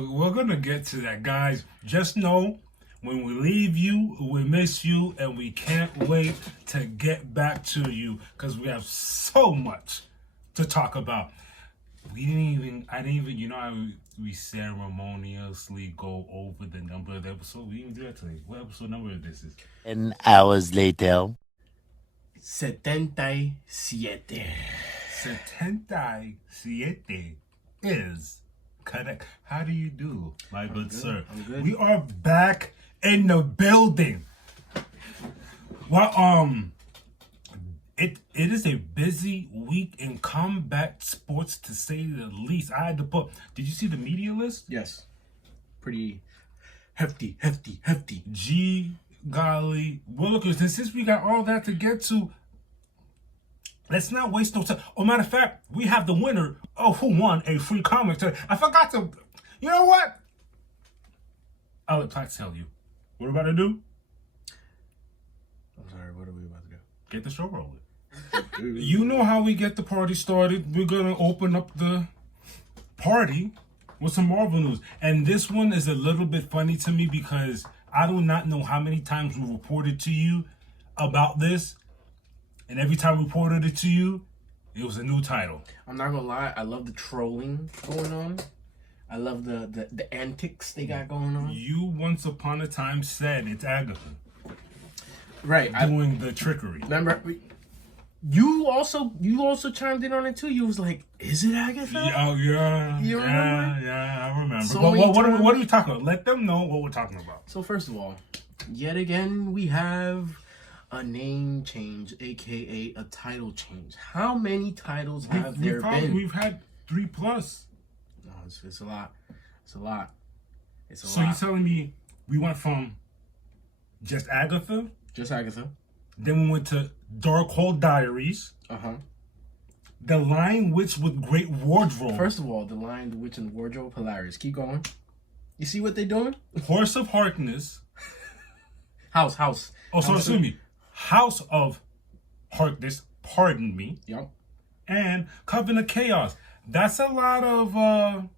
we're gonna get to that, guys. Just know when we leave you, we miss you, and we can't wait to get back to you because we have so much to talk about. I didn't even, you know how we ceremoniously go over the number of the episode? We didn't do that today. What episode number this is? 10 hours later. 77. 77 is correct. How do you do, my good sir? I'm good. We are back in the building. Well, it is a busy week in combat sports, to say the least. I had to put. Did you see the media list? Yes. Pretty hefty. Gee, golly. Well, look, since we got all that to get to, let's not waste no time. Oh, matter of fact, we have the winner of who won a free comic today. I forgot to. You know what? I'll let Platt tell you. What we're about to do? I'm sorry, what are we about to do? Get the show rolling. You know how we get the party started. We're going to open up the party with some Marvel news. And this one is a little bit funny to me because I do not know how many times we reported to you about this. And every time we reported it to you, it was a new title. I'm not gonna lie, I love the trolling going on. I love the antics they got going on. You once upon a time said it's Agatha. Right. Doing the trickery. Remember, you also chimed in on it too. You was like, "Is it Agatha?" Yeah. You remember? Yeah, I remember. So But many what times. are we talking about? Let them know what we're talking about. So first of all, yet again we have a name change, aka a title change. How many titles have there been? We've had 3+. No, it's a lot. It's a lot. It's a So lot. you're telling me we went from just Agatha, Just Agatha. then we went to Darkhold Diaries, The Lion Witch with Great Wardrobe, First of all, the Lion, the Witch, and the Wardrobe, hilarious. Keep going. You see what they're doing? Horse of Harkness. House. Oh, so excuse me. House of Harkness, pardon me. Yep. And Coven of Chaos. That's a lot of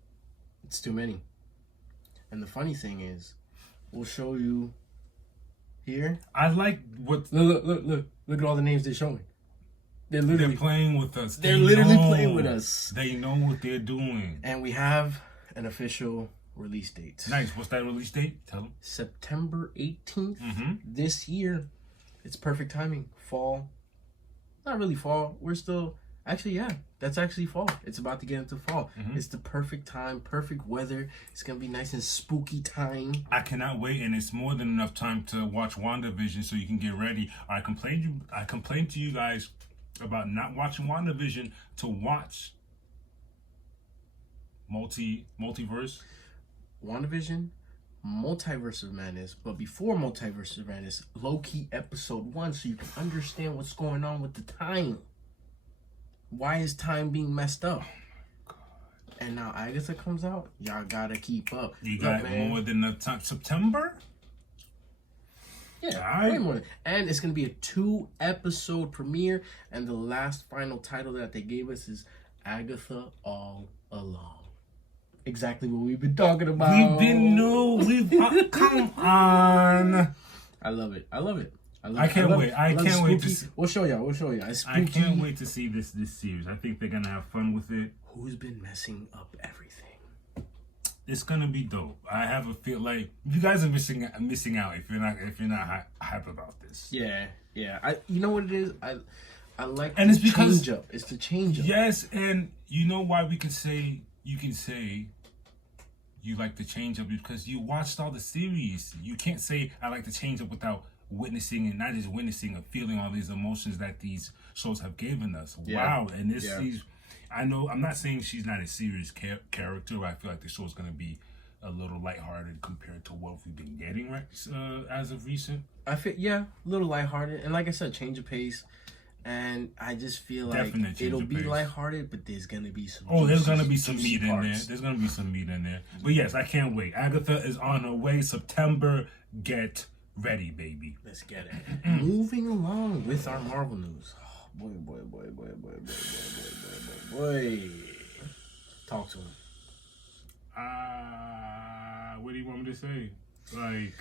It's too many. And the funny thing is, we'll show you here. I like what Look at all the names they're showing. They're literally playing with us. They're literally playing with us. They know what they're doing. And we have an official release date. Nice. What's that release date? Tell them. September 18th this year. It's perfect timing. Fall. Not really fall. We're still... Actually, yeah. That's actually fall. It's about to get into fall. It's the perfect time. Perfect weather. It's going to be nice and spooky time. I cannot wait, and it's more than enough time to watch WandaVision so you can get ready. I complained to you guys about not watching WandaVision to watch Multiverse. WandaVision, Multiverse of Madness, but before Multiverse of Madness, Loki episode 1, so you can understand what's going on with the time. Why is time being messed up? And now Agatha comes out. Y'all gotta keep up. You got more than enough time. September? Yeah, way more. And it's gonna be a 2-episode premiere, and the last final title that they gave us is Agatha All Along. Exactly what we've been talking about. We've been new. Come on. I love it. I can't wait. I can't wait to see. We'll show y'all. It's I can't wait to see this series. I think they're gonna have fun with it. Who's been messing up everything? It's gonna be dope. I have a feel like you guys are missing out if you're not hype about this. Yeah. You know what it is? I like and the it's because change up. It's the change up. Yes, and you know why you can say you like the change up because you watched all the series. You can't say I like the change up without witnessing, and not just witnessing, and feeling all these emotions that these shows have given us. Yeah. Wow. And this season, I know I'm not saying she's not a serious character, but I feel like the show is going to be a little lighthearted compared to what we've been getting as of recent. I feel a little lighthearted, and like I said, change of pace. And I just feel like it'll be lighthearted, but there's gonna be some. There's gonna be some meat in there. There's gonna be some meat in there. But yes, I can't wait. Agatha is on her way. September, get ready, baby. Let's get it. Moving along with our Marvel news. Oh, boy. Talk to him. you want me to say? Like,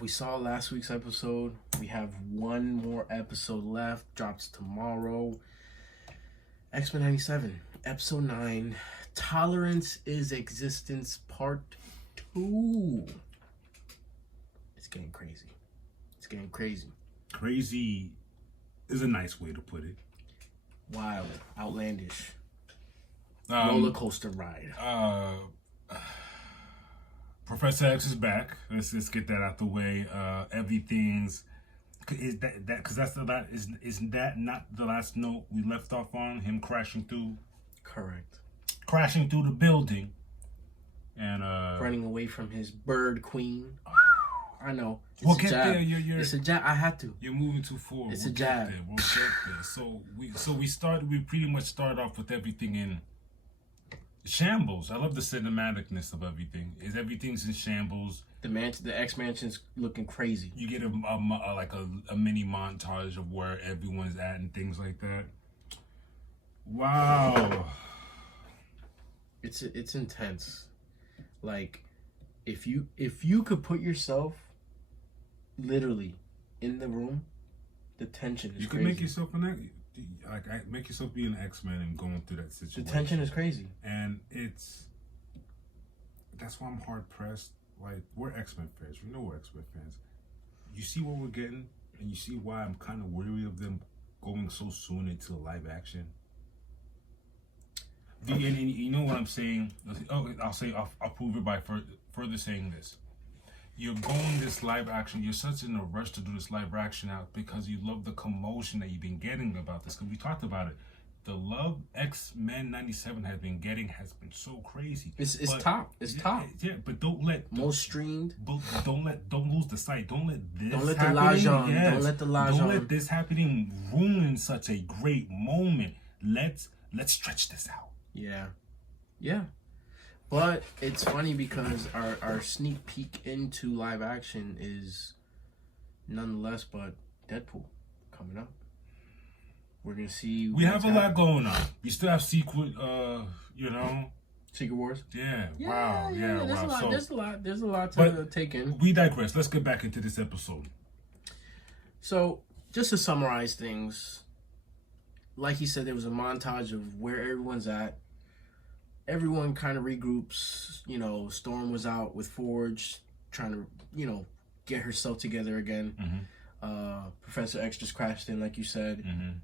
we saw last week's episode. We have one more episode left. Drops tomorrow. X-Men 97, episode 9. Tolerance is Existence, part 2. It's getting crazy. It's getting crazy. Crazy is a nice way to put it. Wild, outlandish, roller coaster ride. Professor X is back. Let's get that out the way. Everything's isn't that not the last note we left off on? Him crashing through the building and running away from his bird queen. I know. We'll get there. It's a jab. I had to. You're moving too forward. It's a jab. We'll get there. So we pretty much start off with everything in shambles. I love the cinematicness of everything. Everything's in shambles. The X Mansion's looking crazy. You get a mini montage of where everyone's at and things like that. Wow. It's intense. Like, if you could put yourself literally in the room, the tension is you crazy. Could make yourself make yourself be an X-Men and going through that situation. The tension is crazy. And that's why I'm hard pressed. Like, we're X-Men fans. We know we're X-Men fans. You see what we're getting, and you see why I'm kind of weary of them going so soon into live action. And you know what I'm saying? I'll prove it by further saying this. You're going this live action. You're such in a rush to do this live action out because you love the commotion that you've been getting about this. Because we talked about it. The love X-Men 97 has been so crazy. It's top. Yeah, but don't let most streamed. Don't lose the sight. Don't let this. Don't let happening, the Lajon. yes, Don't let the Lajon. Don't let this happening ruin such a great moment. Let's stretch this out. Yeah. But it's funny because our sneak peek into live action is nonetheless but Deadpool coming up. We're gonna see. We have a lot going on. We still have Secret Wars. Yeah. Wow. Yeah. There's wow. a lot. So, there's a lot to take in. We digress. Let's get back into this episode. So, just to summarize things, like he said, there was a montage of where everyone's at. Everyone kind of regroups. Storm was out with Forge, trying to, get herself together again. Mm-hmm. Professor X just crashed in, like you said. Mm-hmm.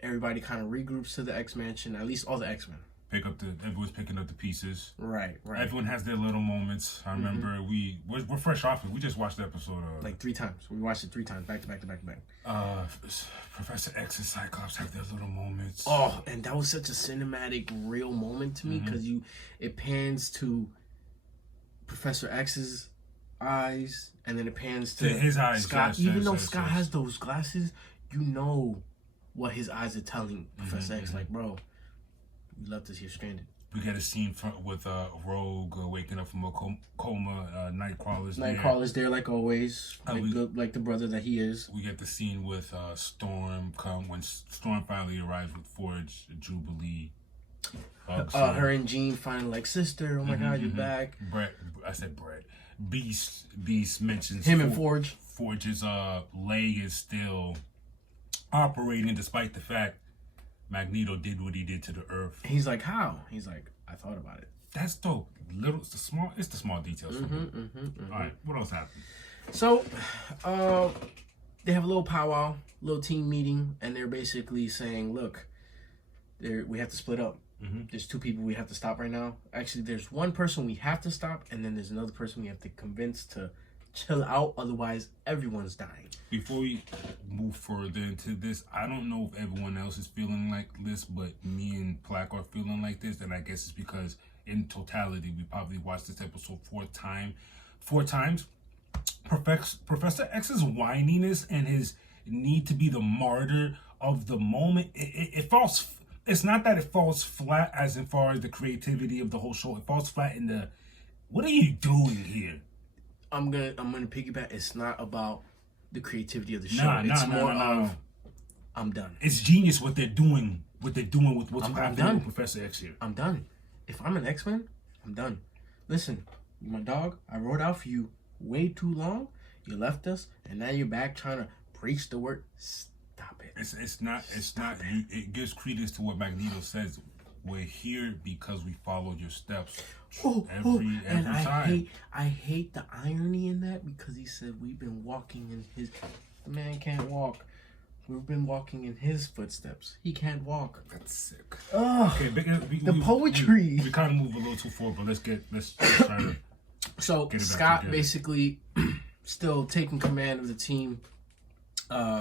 Everybody kind of regroups to the X Mansion. At least all the X-Men. Everyone's picking up the pieces. Right. Everyone has their little moments. I remember we're fresh off it. We just watched the episode like 3 times. We watched it 3 times, back to back. Professor X and Cyclops have their little moments. Oh, and that was such a cinematic, real moment to me because it pans to Professor X's eyes, and then it pans to his eyes. Scott. Even though Scott has those glasses, you know what his eyes are telling Professor X. Like, bro, we left us here stranded. We get a scene with Rogue waking up from a coma. Nightcrawler's there like always, like the brother that he is. We get the scene with Storm when Storm finally arrives with Forge, Jubilee. Her and Jean finally like, sister, oh my God, you're back. Brett. Beast mentions him and Forge. Forge's leg is still operating despite the fact Magneto did what he did to the Earth. He's like, how? He's like, I thought about it. That's dope. It's the small details. All right, what else happened? So, they have a little powwow, little team meeting, and they're basically saying, look, we have to split up. There's 2 people we have to stop right now. Actually, there's 1 person we have to stop, and then there's another person we have to convince to chill out. Otherwise, everyone's dying. Before we move further into this, I don't know if everyone else is feeling like this, but me and Plaque are feeling like this, and I guess it's because in totality, we probably watched this episode 4 times. Professor X's whininess and his need to be the martyr of the moment, it falls. It's not that it falls flat as far as the creativity of the whole show. It falls flat in the, what are you doing here? I'm gonna piggyback. It's not about the creativity of the show. It's more of I'm done. It's genius what they're doing with what's happening with Professor X here. I'm done. If I'm an X-Men, I'm done. Listen, my dog, I rode out for you way too long. You left us, and now you're back trying to preach the word. Stop it. It's not. It gives credence to what Magneto says. We're here because we followed your steps every time. I hate the irony in that, because he said we've been walking in his. The man can't walk. We've been walking in his footsteps. He can't walk. That's sick. Oh, Okay, the poetry. We kind of move a little too forward, but let's try to. So Get it back Scott together. basically still taking command of the team.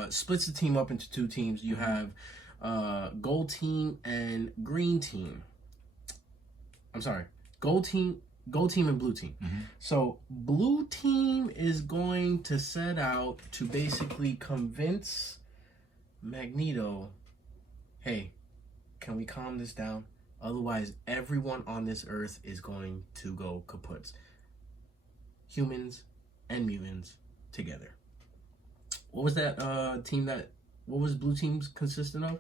Splits the team up into two teams. You have gold team and green team. I'm sorry, gold team and blue team. So blue team is going to set out to basically convince Magneto, hey, can we calm this down? Otherwise, everyone on this earth is going to go kaput. Humans and mutants together. What was that what was blue teams consistent of?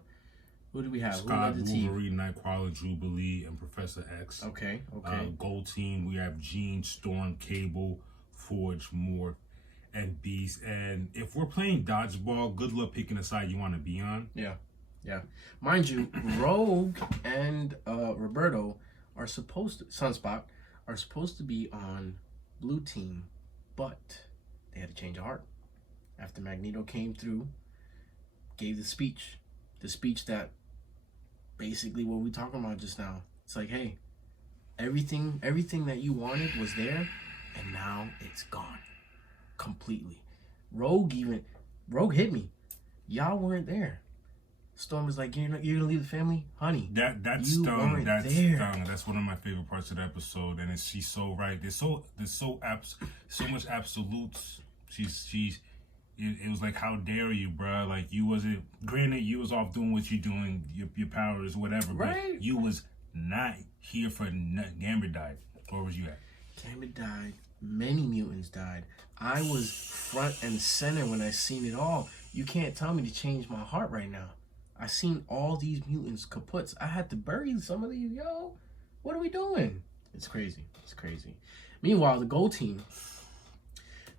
Who do we have? Scott, Who led the team? Wolverine, Nightcrawler, Jubilee, and Professor X. Okay. Gold team, we have Jean, Storm, Cable, Forge, Morph, and Beast. And if we're playing dodgeball, good luck picking a side you want to be on. Yeah. Mind you, Rogue and Roberto are supposed to, Sunspot, are supposed to be on blue team, but they had to change of heart. After Magneto came through, gave the speech that basically what we talking about just now. It's like, hey, everything that you wanted was there, and now it's gone completely. Rogue hit me. Y'all weren't there. Storm was like, you're gonna leave the family, honey. That you stung. weren't That there. stung. That's one of my favorite parts of the episode, and she's so right. There's so much absolutes. It was like, how dare you, bruh? Like, you wasn't. Granted, you was off doing what you're doing, your powers, whatever. Right. But you was not here for Gambit died. Where was you at? Gambit died. Many mutants died. I was front and center when I seen it all. You can't tell me to change my heart right now. I seen all these mutants kaputs. I had to bury some of these. Yo, what are we doing? It's crazy. Meanwhile, the gold team,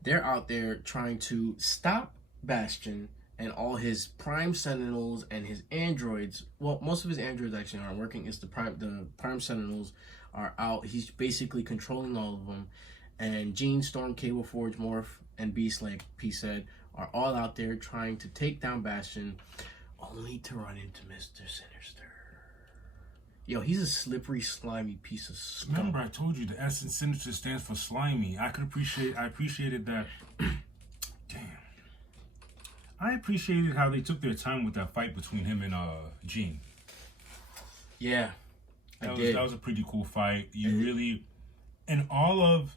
they're out there trying to stop Bastion and all his Prime Sentinels and his androids. Well, most of his androids actually aren't working. It's the Prime Sentinels are out. He's basically controlling all of them. And Jean, Storm, Cable, Forge, Morph, and Beast, like P said, are all out there trying to take down Bastion, only to run into Mr. Sinister. Yo, he's a slippery, slimy piece of scum. Remember, I told you the S in Sinister stands for slimy. I appreciated that. Damn. I appreciated how they took their time with that fight between him and Jean. Yeah, That was a pretty cool fight. And all of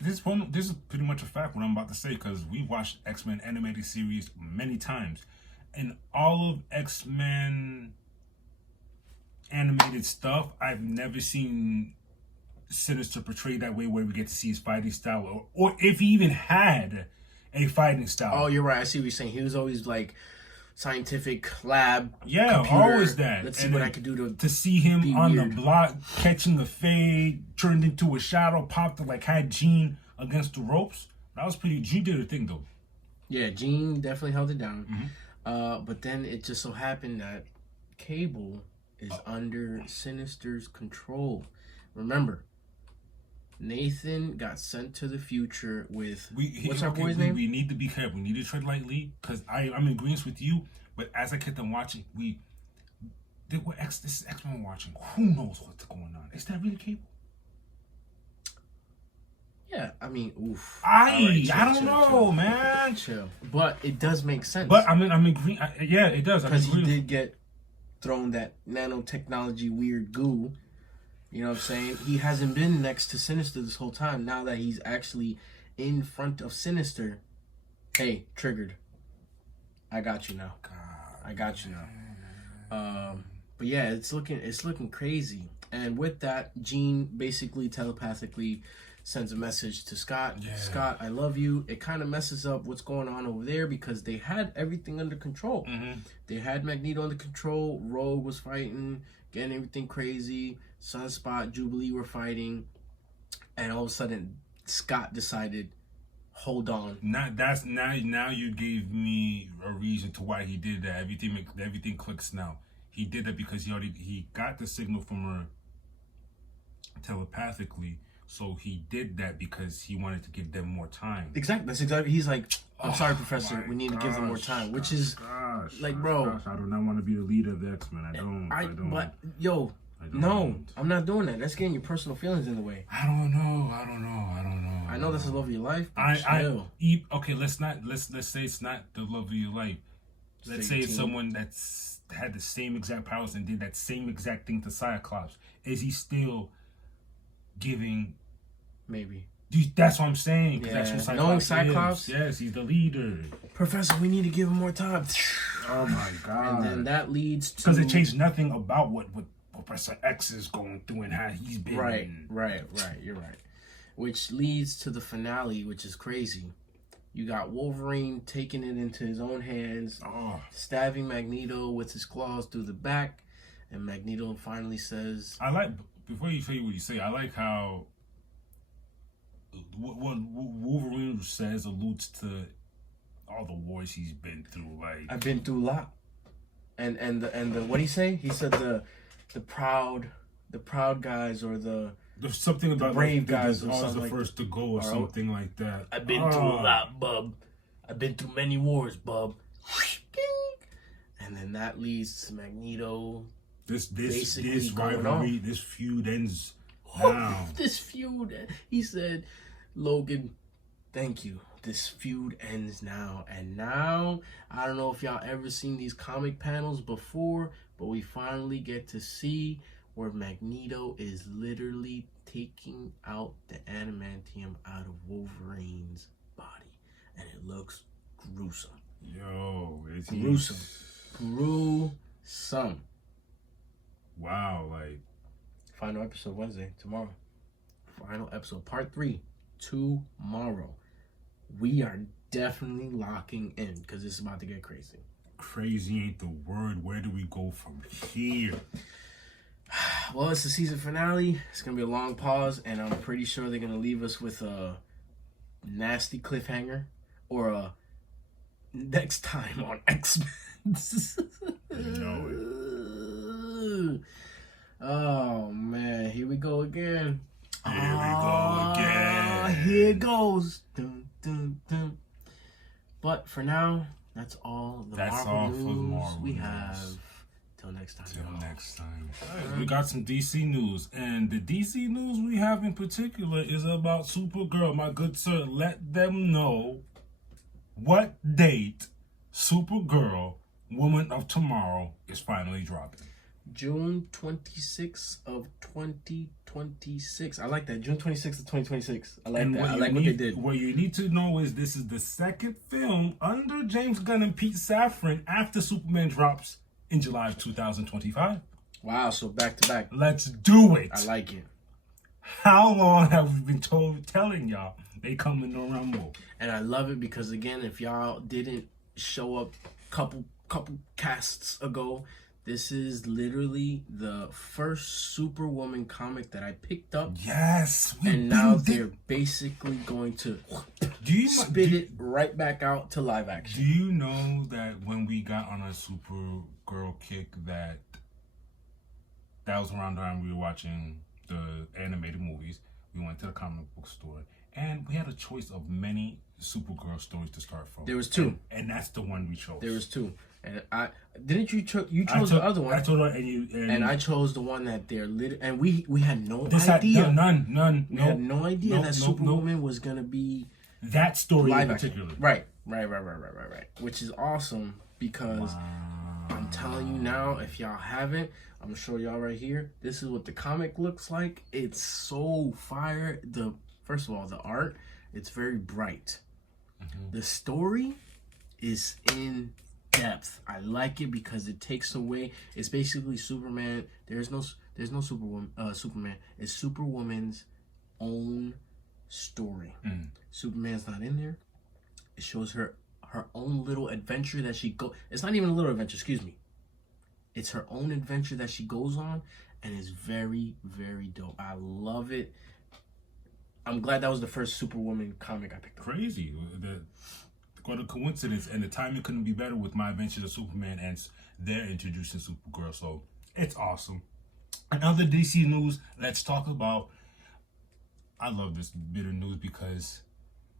this is pretty much a fact what I'm about to say, because we watched X-Men animated series many times, and all of X-Men animated stuff, I've never seen Sinister portrayed that way, where we get to see his fighting style, or if he even had a fighting style. Oh, you're right. I see what you're saying. He was always like scientific lab. Yeah, computer. always that. Let's see And what then I can do to see him on weird. the block catching a fade, turned into a shadow, popped it like had Jean against the ropes. That was pretty. Jean did her thing though. Yeah, Jean definitely held it down. Mm-hmm. But then it just so happened that Cable is under Sinister's control. Remember, Nathan got sent to the future with what's our boy's name? We need to be careful. We need to tread lightly, because I'm in agreement with you. But as I kept on watching, this is X-Men watching. Who knows what's going on? Is that really Cable? Yeah, I mean, oof. I don't know, man. Chill. But it does make sense. But I'm agreeing. Yeah, it does. Because he did get thrown that nanotechnology weird goo. You know what I'm saying? He hasn't been next to Sinister this whole time. Now that he's actually in front of Sinister, hey, triggered. I got you now. I got you now. But yeah, it's looking crazy. And with that, Jean basically telepathically sends a message to Scott. Yeah. Scott, I love you. It kind of messes up what's going on over there, because they had everything under control. Mm-hmm. They had Magneto under control. Rogue was fighting. getting everything crazy. Sunspot, Jubilee were fighting, and all of a sudden, Scott decided, hold on. Now you gave me a reason to why he did that. Everything clicks now. He did that because he got the signal from her telepathically. So he did that because he wanted to give them more time. Exactly. That's exactly. He's like, I'm sorry, Professor. We need to give them more time. Which is, bro. I do not want to be the leader of the X-Men. I don't. But yo, no, I'm not doing that. That's getting your personal feelings in the way. I don't know. I know that's the love of your life. Okay, let's say it's not the love of your life. Let's say it's someone that's had the same exact powers and did that same exact thing to Cyclops. Is he still giving? Maybe. That's what I'm saying. Yeah. That's what Cyclops Knowing Cyclops, yes, he's the leader. Professor, we need to give him more time. Oh my god! And then that leads to because it changed nothing about what Professor X is going through and how he's been. Right. You're right. Which leads to the finale, which is crazy. You got Wolverine taking it into his own hands, stabbing Magneto with his claws through the back, and Magneto finally says, Before you say what you say, I like how what Wolverine says alludes to all the wars he's been through. Like, I've been through a lot. And the what did he say? He said the proud guys, or there's something about brave guys, or always the first to go, or something like that. I've been through a lot, bub. I've been through many wars, bub. And then that leads to Magneto. This rivalry, this feud ends now. This feud, he said, Logan, thank you. This feud ends now. And now, I don't know if y'all ever seen these comic panels before, but we finally get to see where Magneto is literally taking out the adamantium out of Wolverine's body. And it looks gruesome. Yo, it's gruesome. Gruesome. Wow, like. Final episode Wednesday, tomorrow. Final episode, part 3, tomorrow. We are definitely locking in because it's about to get crazy. Crazy ain't the word. Where do we go from here? Well, it's the season finale. It's going to be a long pause, and I'm pretty sure they're going to leave us with a nasty cliffhanger or a next time on X-Men. You know it. Oh, man. Here we go again. Here it goes. Dun, dun, dun. But for now, that's all the Marvel news we have. Till next time. Right, we got some DC news. And the DC news we have in particular is about Supergirl. My good sir, let them know what date Supergirl, Woman of Tomorrow, is finally dropping. June 26th of 2026. I like that. June 26th of 2026. I like that. I like what they did. What you need to know is this is the second film under James Gunn and Pete Safran after Superman drops in July of 2025. Wow, so back to back. Let's do it. I like it. How long have we been telling y'all they come in the Rumble? And I love it because, again, if y'all didn't show up couple casts ago, this is literally the first Superwoman comic that I picked up. Yes. And now they're basically going to spit it right back out to live action. Do you know that when we got on a Supergirl kick that was around the time we were watching the animated movies, we went to the comic book store and we had a choice of many Supergirl stories to start from. There was 2. And that's the one we chose. There was 2. And you chose the other one. I told her, and I chose the one that they're and we had no idea. None. We had no idea that Superwoman was gonna be that story live in particular. Right. Which is awesome because I'm telling you now, if y'all haven't, I'm gonna show y'all right here. This is what the comic looks like. It's so fire. First of all, the art, it's very bright. Mm-hmm. The story is in depth. I like it because it takes away. It's basically Superman. There's no Superman. It's Superwoman's own story. Superman's not in there. It shows her own little adventure that she go. It's not even a little adventure. Excuse me. It's her own adventure that she goes on, and it's very, very dope. I love it. I'm glad that was the first Superwoman comic I picked up. Crazy. What a coincidence. And the timing couldn't be better with My Adventures of Superman and they're introducing Supergirl. So it's awesome. And other DC news, let's talk about, I love this bit of news because,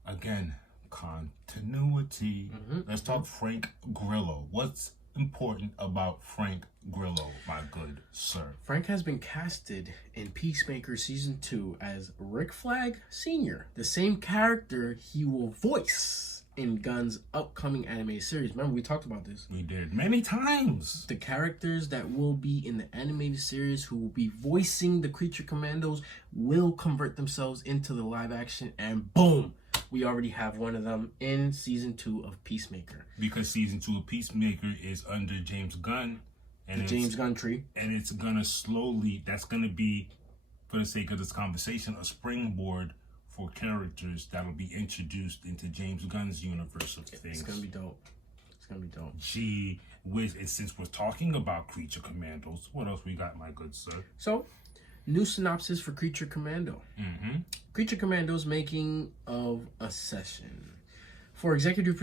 again, continuity. Let's talk Frank Grillo. What's important about Frank Grillo, my good sir? Frank has been casted in Peacemaker Season 2 as Rick Flag Sr., the same character he will voice in Gunn's upcoming animated series. Remember, we talked about this. We did many times. The characters that will be in the animated series who will be voicing the Creature Commandos will convert themselves into the live action, and boom, we already have one of them in Season 2 of Peacemaker. Because Season 2 of Peacemaker is under James Gunn. And the James Gunn tree. And it's going to slowly, that's going to be, for the sake of this conversation, a springboard for characters that will be introduced into James Gunn's universe of things. It's going to be dope. It's going to be dope. Gee whiz. And since we're talking about Creature Commandos, what else we got, my good sir? So, new synopsis for Creature Commando. Creature Commando's making of a session. For executive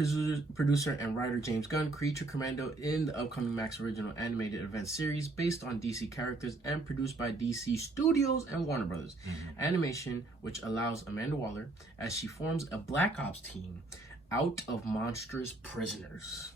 producer and writer James Gunn, Creature Commando in the upcoming Max Original animated event series based on DC characters and produced by DC Studios and Warner Brothers. Animation which allows Amanda Waller as she forms a Black Ops team out of monstrous prisoners.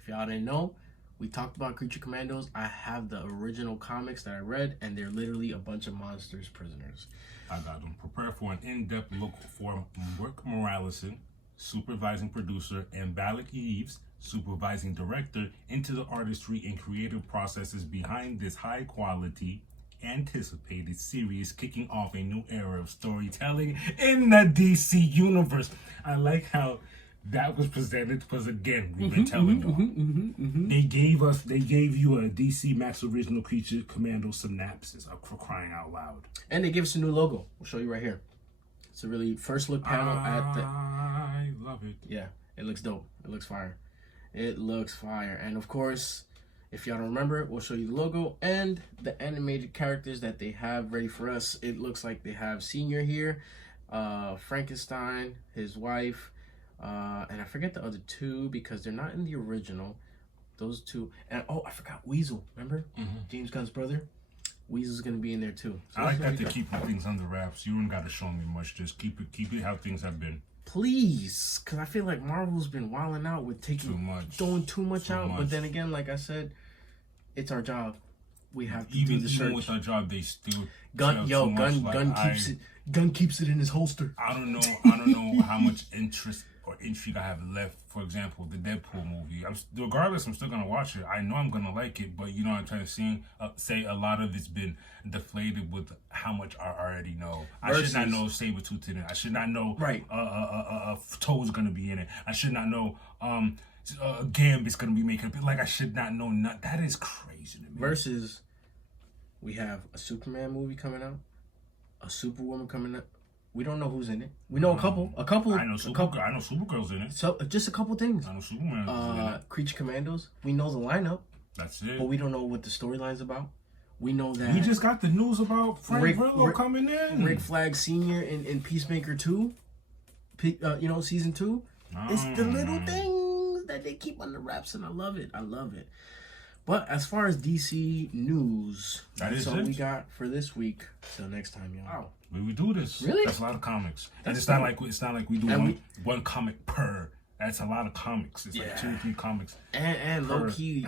If y'all didn't know, we talked about Creature Commandos. I have the original comics that I read, and they're literally a bunch of monsters prisoners. I got them. Prepare for an in-depth look for Rick Moralison, supervising producer, and Balak Eves, supervising director, into the artistry and creative processes behind this high-quality, anticipated series, kicking off a new era of storytelling in the DC universe. I like how that was presented because, again, we've been telling you. They gave you a DC Max Original Creature Commando synopsis, for crying out loud. And they gave us a new logo. We'll show you right here. It's a really first look panel at the... I love it. Yeah, it looks dope. It looks fire. It looks fire. And of course, if y'all don't remember, we'll show you the logo and the animated characters that they have ready for us. It looks like they have Senior here, Frankenstein, his wife, and I forget the other two because they're not in the original. Those two. And oh, I forgot Weasel. Remember? James Gunn's brother? Weasel's gonna be in there too. So I like that they're keeping things under wraps. You don't gotta show me much. Just keep it how things have been. Please, because I feel like Marvel's been wilding out with taking throwing too much out. But then again, like I said, it's our job. We have to do the search. Even with our job, they still Gun keeps it in his holster. I don't know how much interest or intrigue I have left. For example, the Deadpool movie. Regardless, I'm still gonna watch it. I know I'm gonna like it, but you know, I'm trying to say a lot of it's been deflated with how much I already know. I should not know Sabretooth in it. I should not know Toad's gonna be in it. I should not know Gambit's gonna be making it. Like I should not know. That is crazy to me. Versus, we have a Superman movie coming out, a Superwoman coming out. We don't know who's in it. We know a couple. I know Supergirl's in it. So just a couple things. I know Superman is in it. Creature Commandos. We know the lineup. That's it. But we don't know what the storyline's about. We know that we just got the news about Frank Grillo coming in. Rick Flag Sr. in Peacemaker 2. Season 2. It's the little things that they keep under wraps, and I love it. I love it. But as far as DC news, that's all we got for this week. Till next time, y'all. Wow. We do this. Really? That's a lot of comics. And it's not like we do one comic per. That's a lot of comics. It's like 2 or 3 comics. And low key,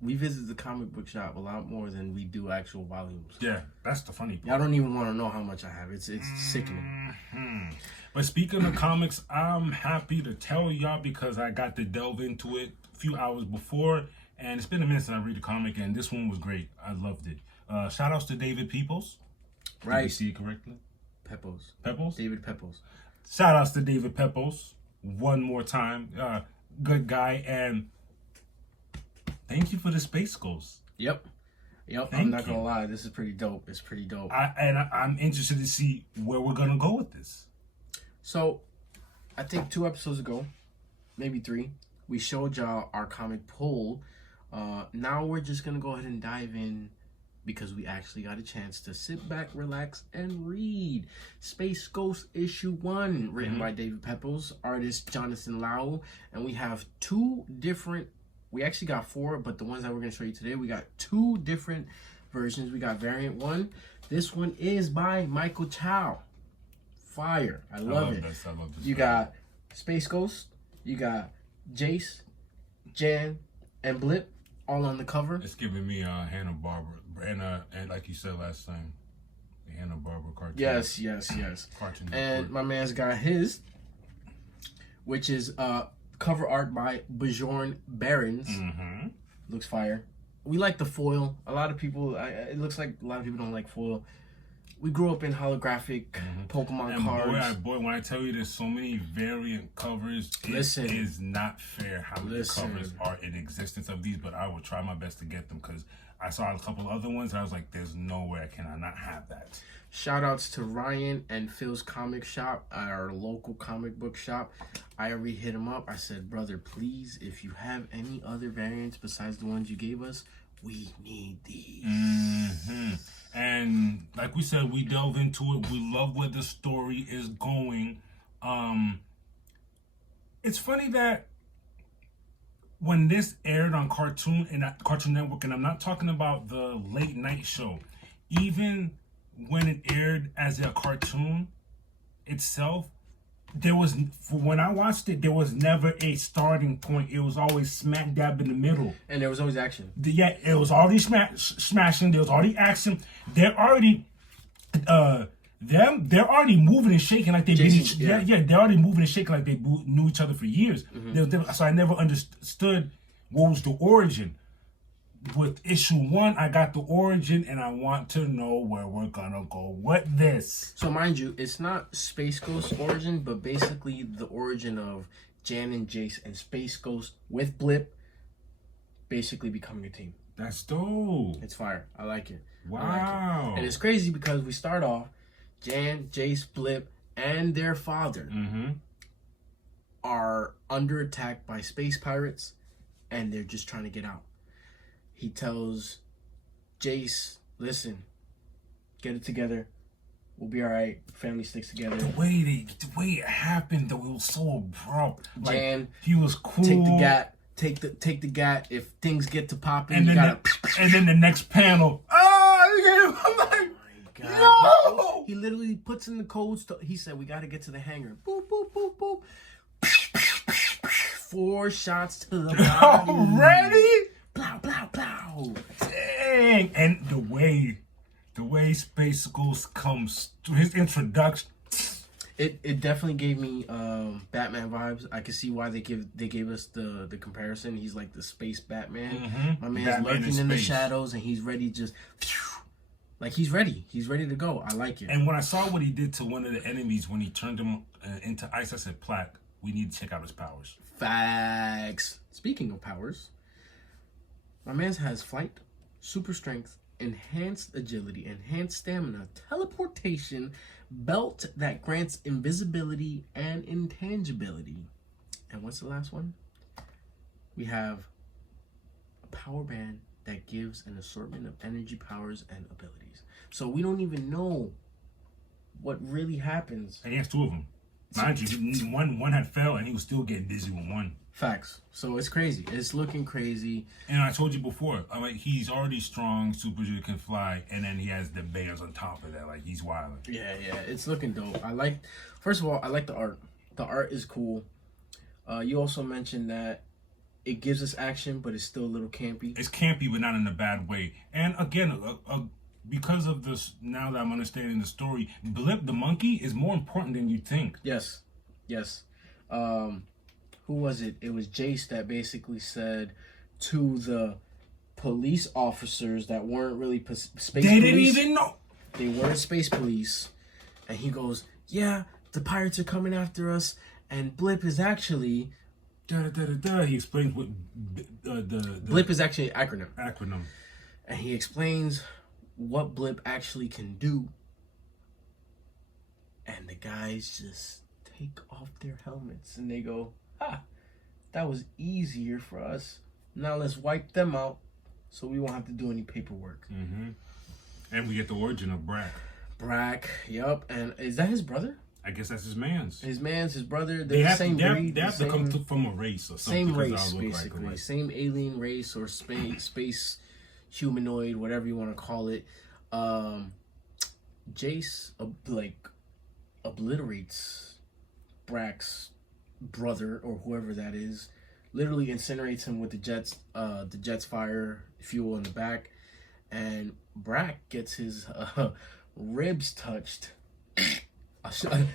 we visit the comic book shop a lot more than we do actual volumes. Yeah, that's the funny part. Y'all don't even want to know how much I have. It's sickening. But speaking of comics, I'm happy to tell y'all because I got to delve into it a few hours before. And it's been a minute since I read the comic, and this one was great. I loved it. Shout outs to David Peoples. Right. Did you see it correctly? Peppos. David Peppos. Shout outs to David Peppos. One more time. Good guy. And thank you for the Space Ghost. Yep. I'm not going to lie. This is pretty dope. It's pretty dope. I'm interested to see where we're going to go with this. So, I think 2 episodes ago, maybe 3, we showed y'all our comic poll Now we're just gonna go ahead and dive in because we actually got a chance to sit back, relax, and read Space Ghost Issue 1, written by David Pepose, artist Jonathan Lau, and we have two different. We actually got four, but the ones that we're gonna show you today, we got two different versions. We got variant 1. This one is by Michael Chow. Fire! I love it. This. I love this. You got Space Ghost, you got Jace, Jan, and Blip all on the cover. It's giving me Hanna-Barbera, and like you said last time, the Hanna-Barbera cartoon. Yes. Cartoon And Network. my man's got his, which is cover art by Bjorn Barons. Looks fire. We like the foil. A lot of people, it looks like a lot of people don't like foil. We grew up in holographic Pokemon And cards. boy, when I tell you there's so many variant covers, it is not fair how many covers are in existence of these, but I will try my best to get them because I saw a couple other ones and I was like, there's no way I cannot not have that. Shout outs to Ryan and Phil's comic shop, our local comic book shop. I already hit him up. I said, brother, please, if you have any other variants besides the ones you gave us, we need these. And like we said, we delve into it. We love where the story is going. It's funny that when this aired on Cartoon Network, and I'm not talking about the late night show, even when it aired as a cartoon itself, there was, when I watched it, there was never a starting point. It was always smack dab in the middle. And there was always action. Yeah, it was already smashing. There was already action. They're already, they're already moving and shaking like they've been. Yeah, they're already moving and shaking like they knew each other for years. So I never understood what was the origin. With issue 1, I got the origin, and I want to know where we're gonna go with this. So mind you, it's not Space Ghost origin, but basically the origin of Jan and Jace and Space Ghost with Blip basically becoming a team. That's dope. It's fire. I like it. Wow. I like it. And it's crazy because we start off Jan, Jace, Blip, and their father are under attack by space pirates, and they're just trying to get out. He tells Jace, listen, get it together. We'll be all right. Family sticks together. The way it happened, though, it was so abrupt. Like, Jan, he was cool. Take the gat. Take the gat. If things get to popping, And you then gotta. and then the next panel. I'm like, God. no! He literally puts in the codes. He said, we got to get to the hangar. Boop, boop, boop, boop. 4 shots to the body. Already? Plow, plow, plow. Dang! And the way Space Ghost comes through his introduction. It definitely gave me Batman vibes. I can see why they gave us the comparison. He's like the space Batman. My man's Batman lurking in the shadows and he's ready like he's ready. He's ready to go. I like it. And when I saw what he did to one of the enemies when he turned him into ice, I said, Plaque, we need to check out his powers. Facts. Speaking of powers, my man's has flight, super strength, enhanced agility, enhanced stamina, teleportation, belt that grants invisibility and intangibility. And what's the last one? We have a power band that gives an assortment of energy powers and abilities. So we don't even know what really happens. And he has 2 of them. Mind you, one had fell and he was still getting dizzy with one. Facts. So it's crazy. It's looking crazy. And I told you before, I'm like, he's already strong, super duper can fly, and then he has the bands on top of that. Like, he's wild. Yeah, it's looking dope. First of all, I like the art. The art is cool. You also mentioned that it gives us action, but it's still a little campy. It's campy, but not in a bad way. And again, because of this, now that I'm understanding the story, Blip the monkey is more important than you think. Yes. Who was it? It was Jace that basically said to the police officers that weren't really space police. They didn't even know. They weren't space police. And he goes, yeah, the pirates are coming after us. And Blip is actually... He explains what the Blip is actually an acronym. And he explains what Blip actually can do. And the guys just take off their helmets and they go, that was easier for us Now let's wipe them out so we won't have to do any paperwork. And we get the origin of Brack. Brack, yep. And is that his brother? I guess that's his man's. His brother. They have, same breed. they have to come from a race or something. Same race, Like basically. Same alien race or space humanoid, whatever you want to call it. Jace, obliterates Brack's brother or whoever that is. Literally incinerates him with the jet's fire fuel in the back. And Brack gets his ribs touched.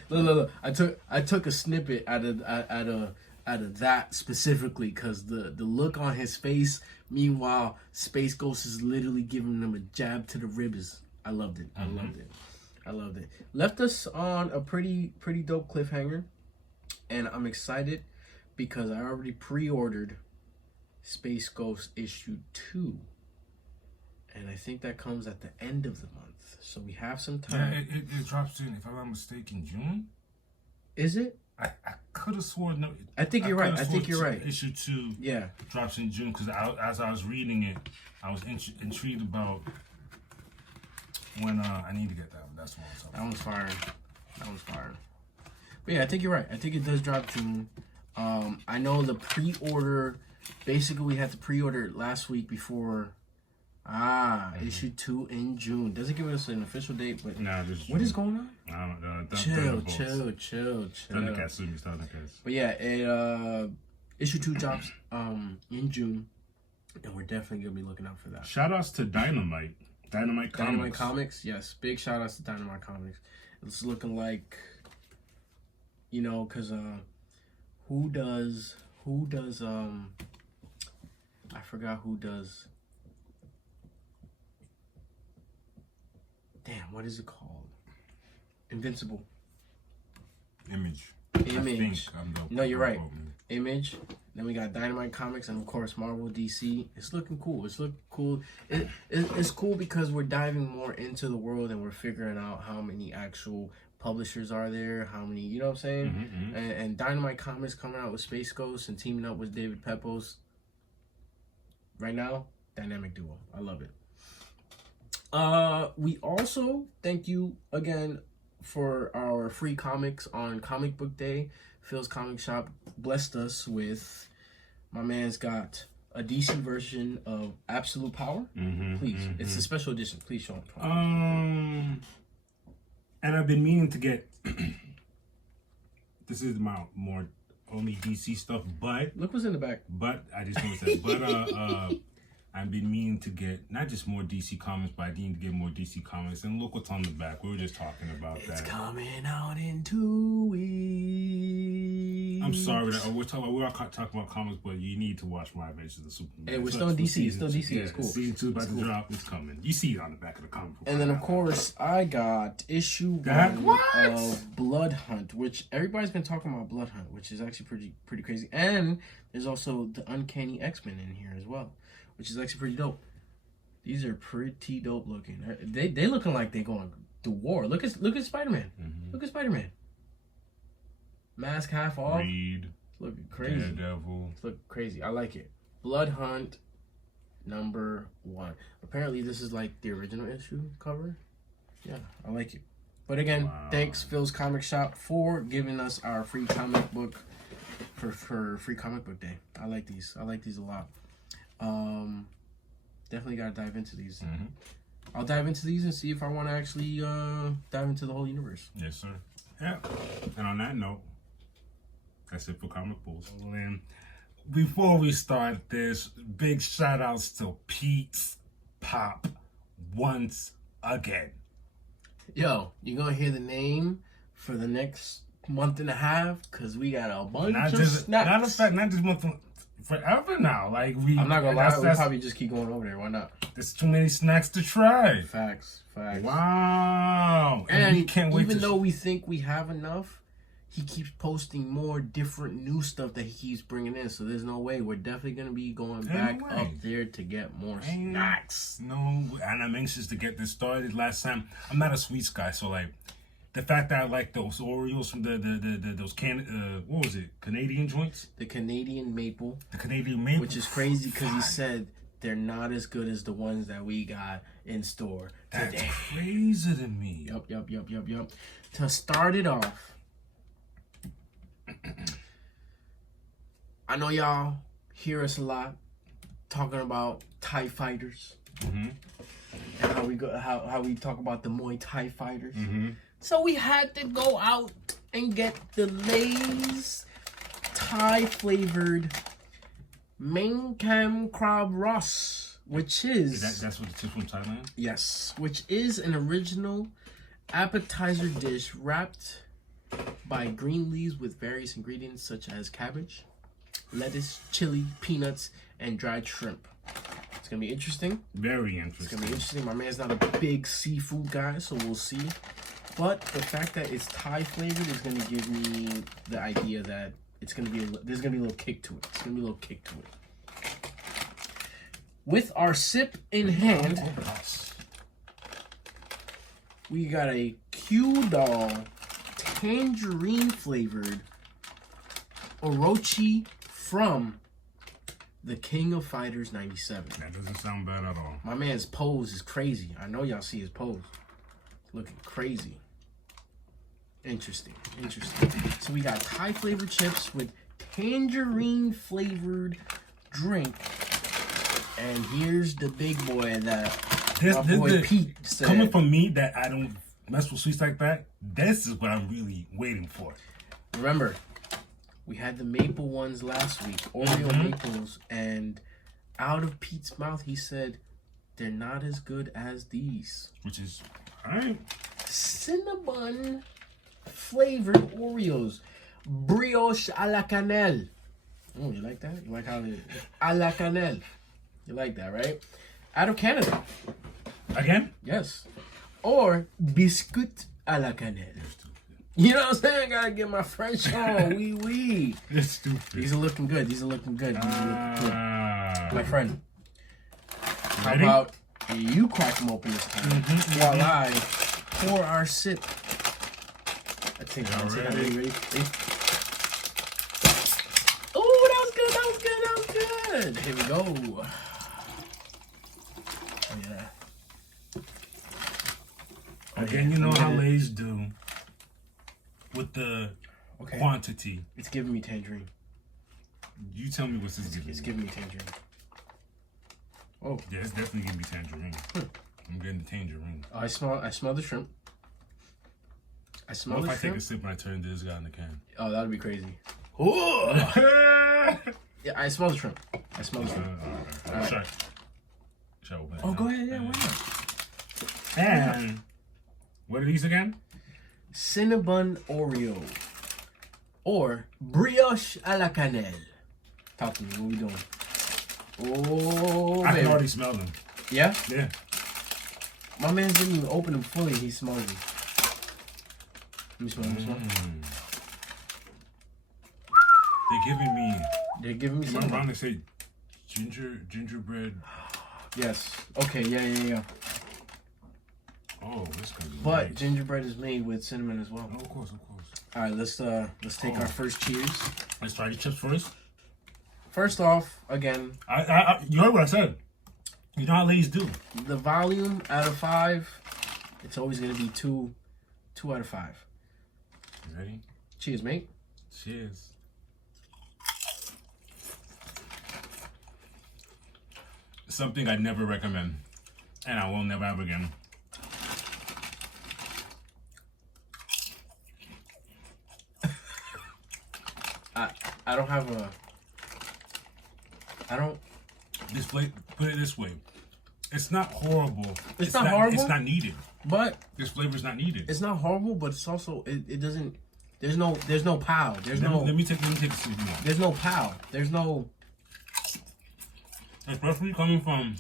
Look, I took a snippet out of that specifically because the look on his face. Meanwhile, Space Ghost is literally giving him a jab to the ribs. I loved it. I loved it. Left us on a pretty dope cliffhanger, and I'm excited because I already pre-ordered Space Ghost issue 2, and I think that comes at the end of the month. So we have some time. Yeah, it drops in, if I'm not mistaken, June. Is it? I could have sworn. No, I think you're right. I think you're right. Issue 2 drops in June because as I was reading it, I was intrigued about when I need to get that one. That's what I was talking That one's fire. But yeah, I think you're right. I think it does drop June. I know the pre-order. Basically, we had to pre-order it last week before. Issue 2 in June. Doesn't give us an official date, but what is going on? I don't know. Chill. Thundercats. But yeah, issue 2 drops in June, and we're definitely gonna be looking out for that. Shout outs to Dynamite Comics. Yes, big shout outs to Dynamite Comics. It's looking like, because who does I forgot who does. Damn, what is it called? Invincible. Image. No, you're right. Image. Then we got Dynamite Comics and of course Marvel, DC. It's looking cool. It's cool because we're diving more into the world and we're figuring out how many actual publishers are there, how many, you know what I'm saying? And Dynamite Comics coming out with Space Ghost and teaming up with David Pepos. Right now, dynamic duo. I love it. We also thank you again for our free comics on Comic Book Day. Phil's Comic Shop blessed us with, my man's got a DC version of Absolute Power. Please, it's a special edition. Please show him. And I've been meaning to get. This is my more only DC stuff, but look what's in the back. But I just want to say, I've been meaning to get not just more DC comics, but I need to get more DC comics. And look what's on the back. We were just talking about that. It's coming out in 2 weeks. I'm sorry that we're talking about comics, but you need to watch My Adventures of Superman. Hey, we're still in DC. It's still DC. Yeah, it's cool. Season 2 about to drop. It's coming. You see it on the back of the comic book. And then of course I got issue 1 of Blood Hunt, which everybody's been talking about Blood Hunt, which is actually pretty crazy. And there's also the Uncanny X-Men in here as well, which is actually pretty dope. These are pretty dope looking. They looking like they going to war. Look at Spider-Man. Look at Spider-Man. Mask half off. Reed. Looking crazy. Daredevil. Look crazy. I like it. Blood Hunt #1. Apparently this is like the original issue cover. Yeah, I like it. But again, thanks Phil's Comic Shop for giving us our free comic book for free comic book day. I like these. I like these a lot. Definitely gotta dive into these. I'll dive into these and see if I want to actually dive into the whole universe. Yes, sir. Yeah. And on that note, that's it for Comic Pools. And before we start this, big shout outs to Pete's Pop once again. Yo, you're gonna hear the name for the next month and a half because we got a bunch of snacks. Not just month, forever now. Like I'm not gonna lie, we'll probably just keep going over there. Why not? There's too many snacks to try. Facts. Wow. And we can't wait. Even though we think we have enough, he keeps posting more different new stuff that he keeps bringing in. So there's no way. We're definitely gonna be going back up there to get more snacks. No, and I'm anxious to get this started. Last time, I'm not a sweets guy, so like The fact that I like those Oreos from those what was it? Canadian joints? The Canadian maple. The Canadian maple. Which is crazy because he said they're not as good as the ones that we got in store today. That's crazy to me. Yup. To start it off, I know y'all hear us a lot talking about Thai fighters. Mm-hmm. And how we talk about the Muay Thai fighters. Mm-hmm. So we had to go out and get the Lay's Thai flavored Mang Cam Crab Ross, which is that's what it's from Thailand? Yes, which is an original appetizer dish wrapped by green leaves with various ingredients such as cabbage, lettuce, chili, peanuts, and dried shrimp. It's gonna be interesting. Very interesting. It's gonna be interesting. My man's not a big seafood guy, so we'll see. But the fact that it's Thai flavored is gonna give me the idea that it's gonna be there's gonna be a little kick to it. It's gonna be a little kick to it. With our sip in hand, we got a Q-Doll tangerine flavored Orochi from the King of Fighters 97. That doesn't sound bad at all. My man's pose is crazy. I know y'all see his pose. Looking crazy. Interesting. So we got Thai flavored chips with tangerine flavored drink. And here's the big boy that my boy Pete said. Coming from me that I don't mess with sweets like that, this is what I'm really waiting for. Remember, we had the maple ones last week, Oreo maples, and out of Pete's mouth, he said, they're not as good as these. Which is, alright. Cinnamon flavored Oreos. Brioche à la cannelle. Oh, you like that? You like how it à la cannelle. You like that, right? Out of Canada. Again? Yes. Or biscuit à la cannelle. You know what I'm saying? I gotta get my French on. Oui. It's stupid. These are looking good. My friend. How Ready? about you crack them open this time while I pour our sip. Let's take that. Ready? Oh, that was good. Here we go. Oh, yeah. Again, you know how Lay's do with the quantity. It's giving me tangerine. You tell me what's this giving It's me. giving me tangerine. Oh. Yeah, it's definitely giving me tangerine. I'm getting the tangerine. I smell the shrimp. I smell What the if I take shrimp. a sip and I turn this guy in the can? Oh, that would be crazy. Oh! Yeah, I smell the shrimp. All right. Shall I open it Oh, now? go ahead. Yeah, why not? And what are these again? Cinnabon Oreo. Or brioche à la cannelle. Talk to me. What we doing? Oh, I can baby. already smell them. Yeah? Yeah. My man didn't even open them fully. He smells them. Let me smell. They're giving me Am I some. wrong to say gingerbread? Yes. Okay, yeah. Oh, this gonna be But nice. gingerbread is made with cinnamon as well. Oh, of course. All right, let's take our first cheers. Let's try the chips first. First off, again, You heard what I said. You know how ladies do. the volume out of 5, it's always gonna be 2 out of 5. You ready? Cheers, mate. Cheers. Something I never recommend, and I will never have again. I don't have a. I don't. Put it this way. It's not horrible. It's not horrible? It's not needed. But This flavor is not needed. it's not horrible. But it's also it doesn't. There's no pow. Let me take a sip more. There's no pow. There's no. Especially coming from.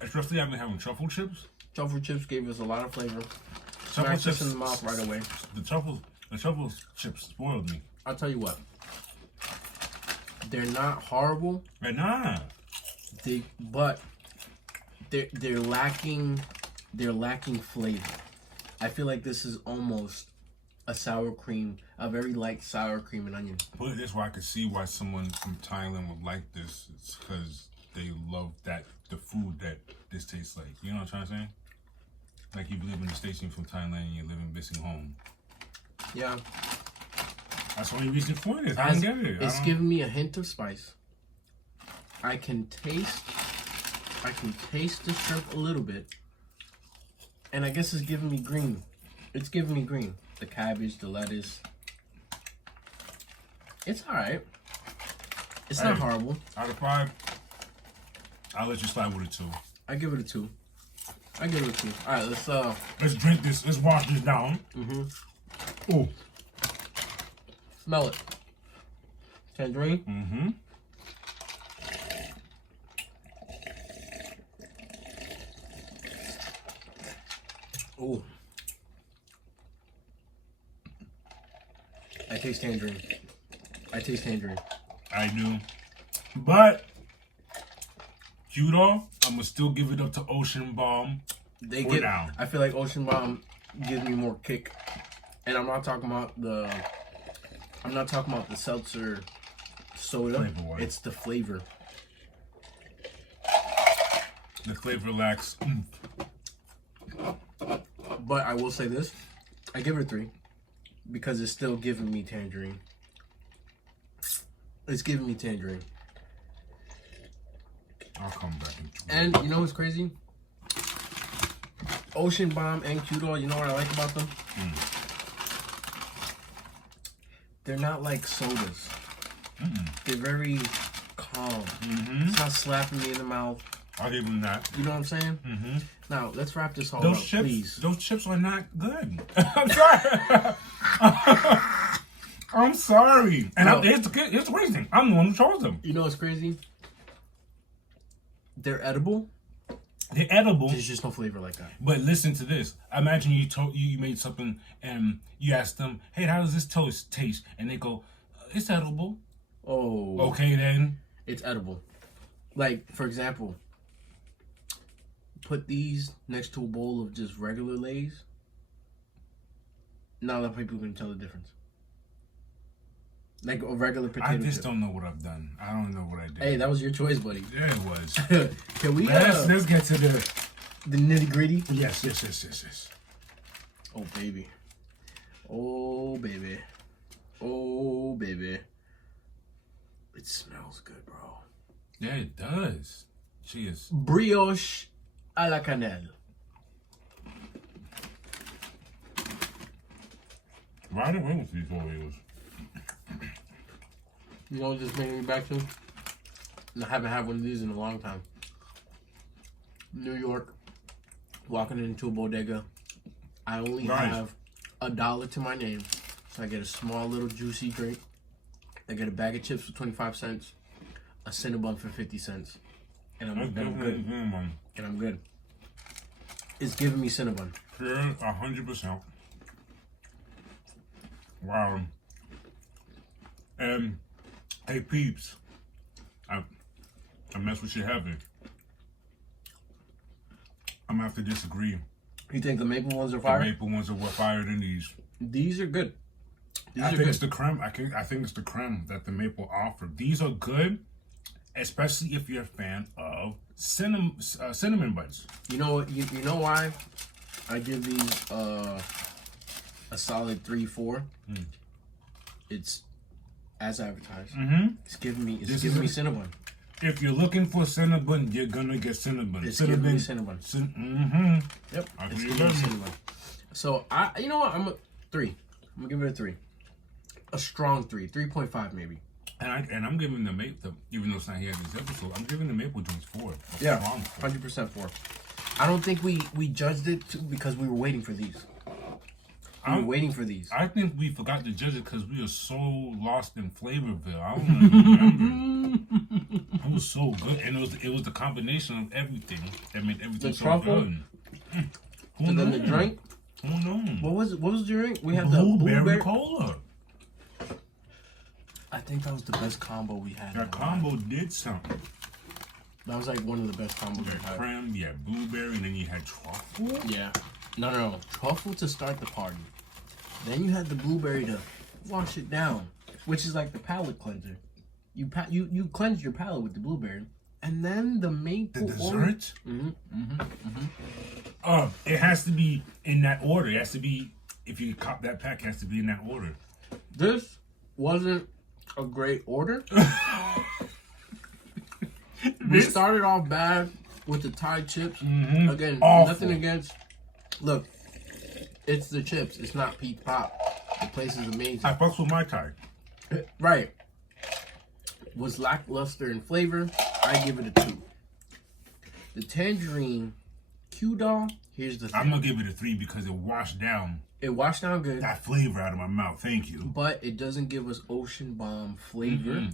Especially after having truffle chips. Truffle chips gave us a lot of flavor. Truffle Smacked us in the mouth right away. The truffle chips spoiled me. I'll tell you what. They're not horrible. But nah. But they're lacking they're lacking flavor. I feel like this is almost a sour cream, a very light sour cream and onion. Put it this way, I could see why someone from Thailand would like this. It's because they love the food that this tastes like. You know what I'm trying to say? Like you live in the States, you're from Thailand, and you live in missing home. Yeah. That's the only reason for this. I don't get it. It's giving me a hint of spice. I can taste the shrimp a little bit. And I guess it's giving me green. It's giving me green. The cabbage, the lettuce. It's alright. It's not horrible. Out of 5, I'll let you slide with a 2. I give it a 2. I give it a 2. Alright, let's drink this. Let's wash this down. Mm-hmm. Ooh. Smell it. Tangerine? Mm-hmm. Ooh. I taste tangerine. I taste tangerine. I do. But, Judo, I'm going to still give it up to Ocean Bomb. I feel like Ocean Bomb gives me more kick. And I'm not talking about the seltzer soda. It's the flavor. The flavor lacks. But I will say this. I give it a 3. Because it's still giving me tangerine. It's giving me tangerine. I'll come back. And you know what's crazy? Ocean Bomb and Q-Doll, you know what I like about them? They're not like sodas. They're very calm. It's not slapping me in the mouth. I'll give them that. You know what I'm saying? Now, let's wrap this all up, please. Those chips are not good. I'm sorry. I'm sorry. And here's the crazy thing. I'm the one who chose them. You know what's crazy? They're edible. They're edible. There's just no flavor like that. But listen to this. Imagine you made something and you asked them, hey, how does this toast taste? And they go, it's edible. Oh. Okay, then. It's edible. Like, for example, put these next to a bowl of just regular Lay's. Not a lot of people can tell the difference. Like a regular potato chip. I just don't know what I've done. I don't know what I did. Hey, that was your choice, buddy. Yeah, it was. Can we let's get to the nitty gritty? Yes. Oh baby. Oh baby. Oh baby. It smells good, bro. Yeah, it does. Cheers. Brioche à la cannelle. Right away with these Oreos. You know what this bringing me back to? I haven't had one of these in a long time. New York, walking into a bodega. I only have $1 to my name. So I get a small little juicy drink. I get a bag of chips for 25 cents. A Cinnabon for 50 cents. And I'm good. And I'm good. It's giving me Cinnabon. Sure, 100%. Wow. Hey peeps, I mess with your habit. I'm gonna have to disagree. You think the maple ones are fire? The maple ones are fire than these. These are good. I think it's the creme. I think it's the creme that the maple offered. These are good, especially if you're a fan of cinnamon buns. You know you know why I give these a solid 3-4. It's as advertised. It's giving me Cinnabon. If you're looking for Cinnabon, you're gonna get Cinnabon. It's giving me Cinnabon. Yep. It's giving me Cinnabon. So you know what? I'm a 3. I'm gonna give it a 3. A strong 3, 3.5 maybe. And I'm giving the maple, even though it's not here in this episode, I'm giving the maple joints 4. Yeah, 100% 4. I don't think we judged it because we were waiting for these. We were waiting for these. I think we forgot to judge it because we were so lost in Flavorville. I don't remember. It was so good, and it was the combination of everything that made everything so good. And then the drink. Who knows? What was the drink? We had Blueberry the blueberry cola. I think that was the best combo we had. That combo did something. That was like one of the best combos You I've had had. creme, you had blueberry, and then you had truffle. Yeah. No. Truffle to start the party. Then you had the blueberry to wash it down, which is like the palate cleanser. You cleanse your palate with the blueberry, and then the maple. The dessert. It has to be in that order. It has to be, if you cop that pack, it has to be in that order. This wasn't a great order. We started off bad with the Thai chips. Again, Awful. nothing against. Look, it's the chips. It's not Pete's Pop. The place is amazing. I fucks with my Thai. Right. Was lackluster in flavor. I give it a 2. The tangerine Q-Doll, here's the thing. I'm gonna give it a 3 because it washed down It washed down good, that flavor out of my mouth. Thank you. but it doesn't give us Ocean Bomb flavor.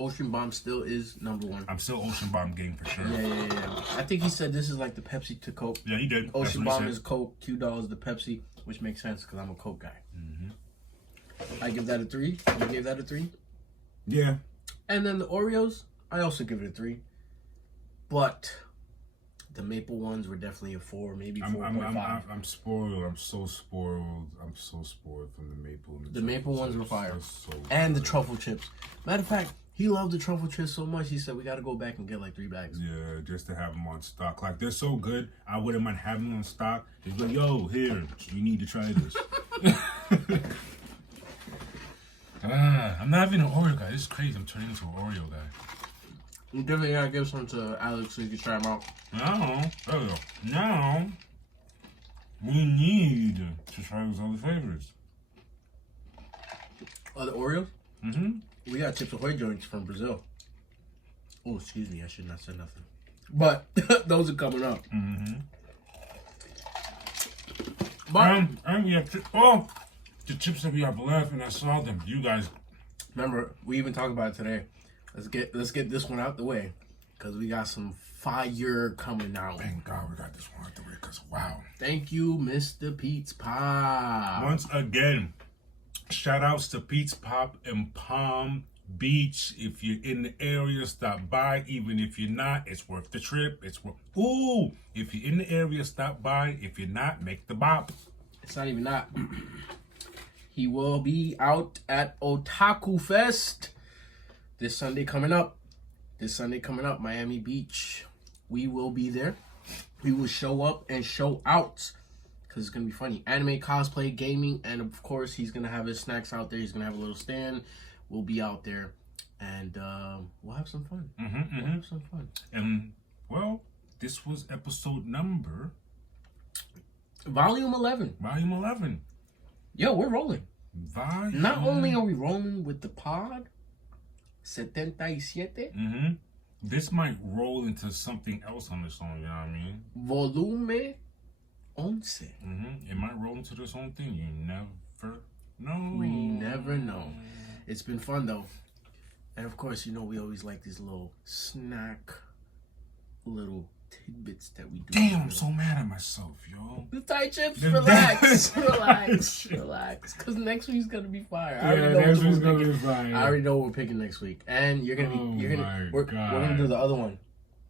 Ocean Bomb still is number 1. I'm still Ocean Bomb game for sure. Yeah. I think he said this is like the Pepsi to Coke. Yeah, he did. Ocean That's what Bomb he is said. Coke, Q-Doll is the Pepsi, which makes sense because I'm a Coke guy. I give that a 3. You gave that a 3. Yeah. And then the Oreos, I also give it a 3. But the maple ones were definitely a 4, maybe 4.5. I'm spoiled. I'm so spoiled. I'm so spoiled from the maple. And The maple truffle ones were chips. fire. They're so And the good. truffle chips. Matter of fact, he loved the truffle chips so much, he said, we got to go back and get like 3 bags. Yeah, just to have them on stock. Like, they're so good, I wouldn't mind having them on stock. It's like, yo, here, you need to try this. I'm not even an Oreo guy. This is crazy. I'm turning into an Oreo guy. You definitely got to give some to Alex so you can try them out. Now, we need to try those other flavors. The Oreos? We got Chips Ahoy joints from Brazil. Oh, excuse me. I should not say nothing. But those are coming up. But And we have the chips that we have left, and I saw them. You guys, remember, we even talked about it today. Let's get this one out the way, because we got some fire coming out. thank God we got this one out the way, because wow. Thank you, Mr. Pete's Pop. Once again, shout outs to Pete's Pop in Palm Beach. If you're in the area, stop by. Even if you're not, it's worth the trip. It's worth. Ooh, if you're in the area, stop by. If you're not, make the bop. It's not even that. He will be out at Otaku Fest this Sunday coming up. Miami Beach. We will be there. We will show up and show out, because it's going to be funny. Anime, cosplay, gaming, and of course, he's going to have his snacks out there. He's going to have a little stand. We'll be out there, and we'll have some fun. We'll have some fun. And, well, this was episode number... Volume 11. Volume 11. Yo, we're rolling. Volume... Not only are we rolling with the pod, SETENTA. This might roll into something else on this song, you know what I mean? Volume 11. It might roll into this whole thing. You never know. We never know. It's been fun, though. And, of course, you know, we always like these little snack, little tidbits that we do. Damn, I'm so mad at myself, yo. The Thai chips, The relax. Thai relax. chips. Relax. Because next week's going to be fire. Yeah, next week's gonna be fire. I already know what we're picking next week. And you're going to Oh be, my we're going to God. do the other one.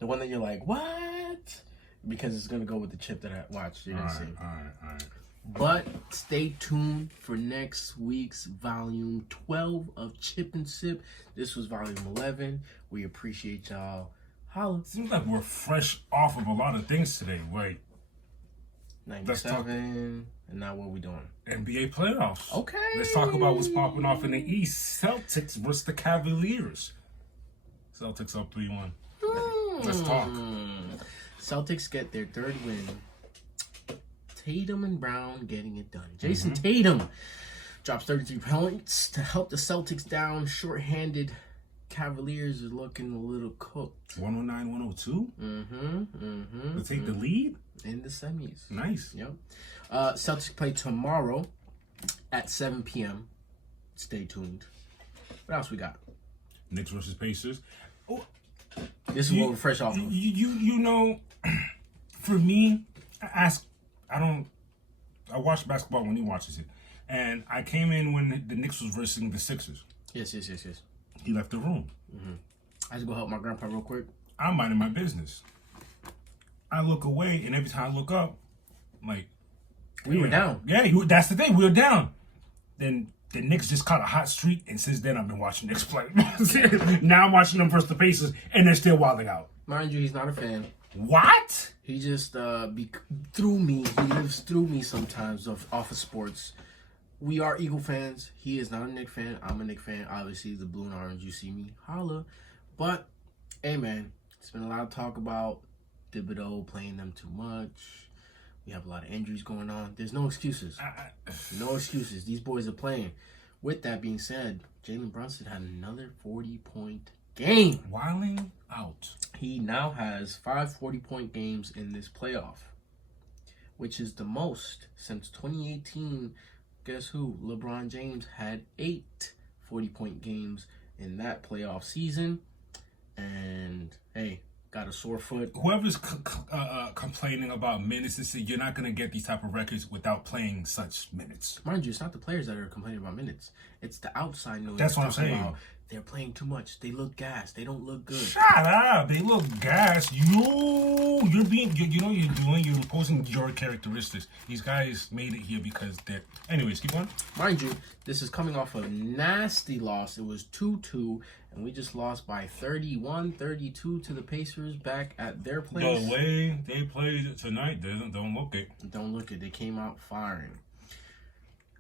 The one that you're like, what? Because it's going to go with the chip that I watched. You're going to see. All right. But stay tuned for next week's volume 12 of Chip and Sip. This was volume 11. We appreciate y'all. Holla. Seems like we're fresh off of a lot of things today. Wait, 97. And now what we doing? NBA playoffs. Okay. Let's talk about what's popping off in the East. Celtics versus the Cavaliers. Celtics up 3-1. Let's talk. Celtics get their 3rd win. Tatum and Brown getting it done. Jason Tatum drops 33 points to help the Celtics down. Short-handed Cavaliers are looking a little cooked. 109-102? To take the lead? In the semis. Nice. Yep. Celtics play tomorrow at 7 p.m. Stay tuned. What else we got? Knicks versus Pacers. Oh, This is what we're fresh off of. You know, for me, I watch basketball when he watches it. And I came in when the Knicks was versus the Sixers. Yes. He left the room. I had to go help my grandpa real quick. I'm minding my business. I look away, and every time I look up, I'm like, We were down. Yeah, that's the thing. We were down. Then the Knicks just caught a hot streak, and since then I've been watching Knicks play. Now I'm watching them versus the Pacers, and they're still wilding out. Mind you, he's not a fan. What? He just through me. He lives through me sometimes off of sports. We are Eagle fans. He is not a Knicks fan. I'm a Knicks fan. Obviously, the blue and orange. You see me, holla. But hey, man, it's been a lot of talk about Thibodeau playing them too much. We have a lot of injuries going on. There's no excuses. No excuses. These boys are playing. With that being said, Jalen Brunson had another 40-point game. Wilding out. He now has 5 40-point games in this playoff, which is the most since 2018. Guess who? LeBron James had 8 40-point games in that playoff season. And, hey, got a sore foot. Whoever's complaining about minutes and say you're not going to get these type of records without playing such minutes. Mind you, it's not the players that are complaining about minutes. It's the outside noise. That's what I'm saying. They're playing too much. They look gassed. They don't look good. Shut up. They look gassed. You're being, you know what you're doing? You're imposing your characteristics. These guys made it here because they're... Anyways, keep on. Mind you, this is coming off a nasty loss. It was 2-2, and we just lost by 31-32 to the Pacers back at their place. The way they played tonight, don't look it. Don't look it. They came out firing.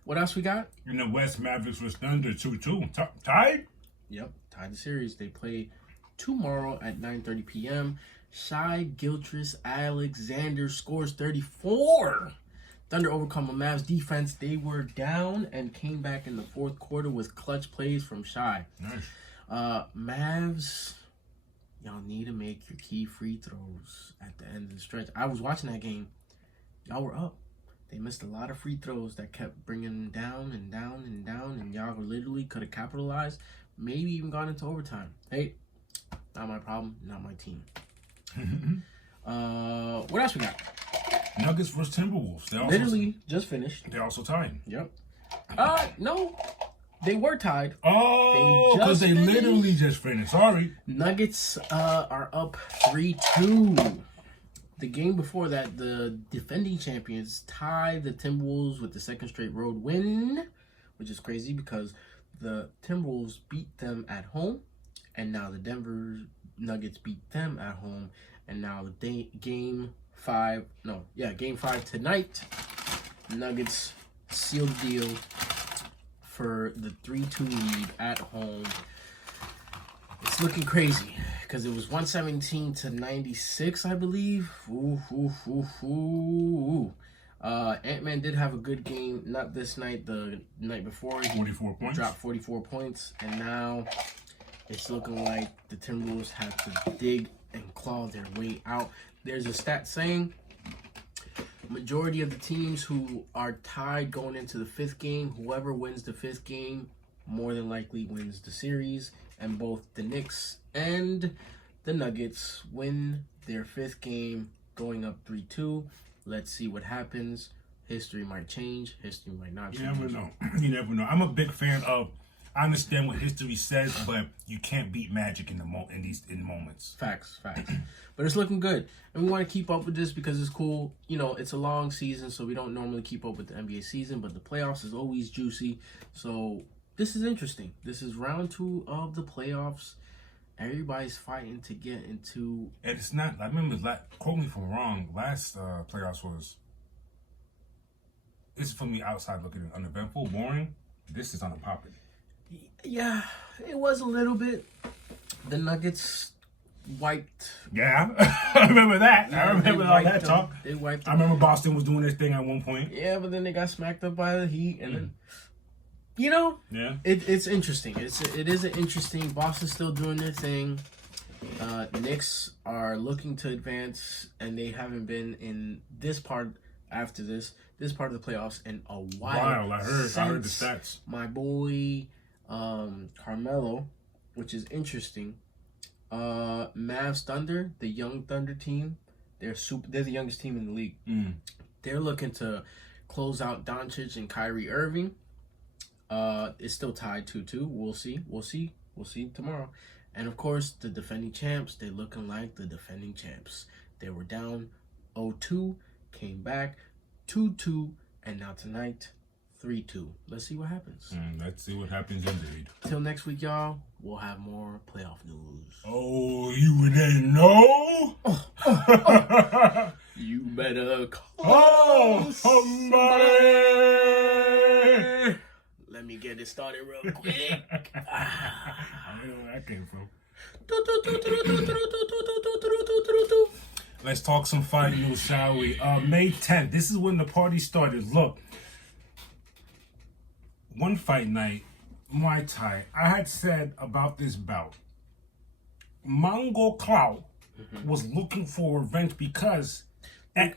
What else we got? In the West, Mavericks vs. Thunder 2-2. Tied? Yep, tied the series. They play tomorrow at 9:30 p.m. Shai Gilgeous-Alexander scores 34. Thunder overcome a Mavs defense. They were down and came back in the fourth quarter with clutch plays from Shai. Nice. Mavs, y'all need to make your key free throws at the end of the stretch. I was watching that game. Y'all were up. They missed a lot of free throws that kept bringing them down and down and down, and y'all literally could have capitalized, maybe even gone into overtime. Hey, not my problem, not my team. What else we got? Nuggets vs. Timberwolves. They also, Literally just finished. They're also tied. Yep. No, they were tied. Oh, because they literally just finished. Sorry. Nuggets are up 3-2. The game before that, the defending champions tied the Timberwolves with the second straight road win, which is crazy because the Timberwolves beat them at home, and now the Denver Nuggets beat them at home, and now game 5 tonight, Nuggets seal the deal for the 3-2 lead at home. It's looking crazy because it was 117-96, I believe. Ant-Man did have a good game, not this night, the night before. He 44 points. Dropped 44 points, and now it's looking like the Timberwolves have to dig and claw their way out. There's a stat saying majority of the teams who are tied going into the 5th game, whoever wins the 5th game more than likely wins the series. And both the Knicks and the Nuggets win their 5th game, going up 3-2. Let's see what happens. History might change. History might not change. You never know. You never know. I'm a big fan of... I understand what history says, but you can't beat magic in moments. Facts. But it's looking good. And we want to keep up with this because it's cool. You know, it's a long season, so we don't normally keep up with the NBA season, but the playoffs is always juicy. So... this is interesting. This is round 2 of the playoffs. Everybody's fighting to get into... And it's not... I remember, quote me if I'm wrong, last playoffs was... This is from the outside looking uneventful, boring. This is unpopular. Yeah, it was a little bit. The Nuggets wiped... Yeah, I remember that. Yeah, I remember all that talk. They wiped I remember Boston was doing this thing at one point. Yeah, but then they got smacked up by the Heat, and then... You know, yeah, it's interesting. It is an interesting. Boston's still doing their thing. Knicks are looking to advance, and they haven't been in this part after this part of the playoffs in a while. I heard the stats. My boy, Carmelo, which is interesting. Mavs Thunder, the young Thunder team, they're the youngest team in the league. They're looking to close out Doncic and Kyrie Irving. It's still tied 2-2. We'll see tomorrow. And of course, the defending champs, they looking like the defending champs. They were down 0-2, came back 2-2, and now tonight 3-2. Let's see what happens. Let's see what happens indeed. Till next week, y'all, we'll have more playoff news. Oh, you didn't know? You better call somebody. Let me get it started real quick. I don't know where that came from. Let's talk some fight news, shall we? May 10th. This is when the party started. Look, one fight night, Muay Thai. I had said about this bout, Mongo Cloud was looking for revenge because Et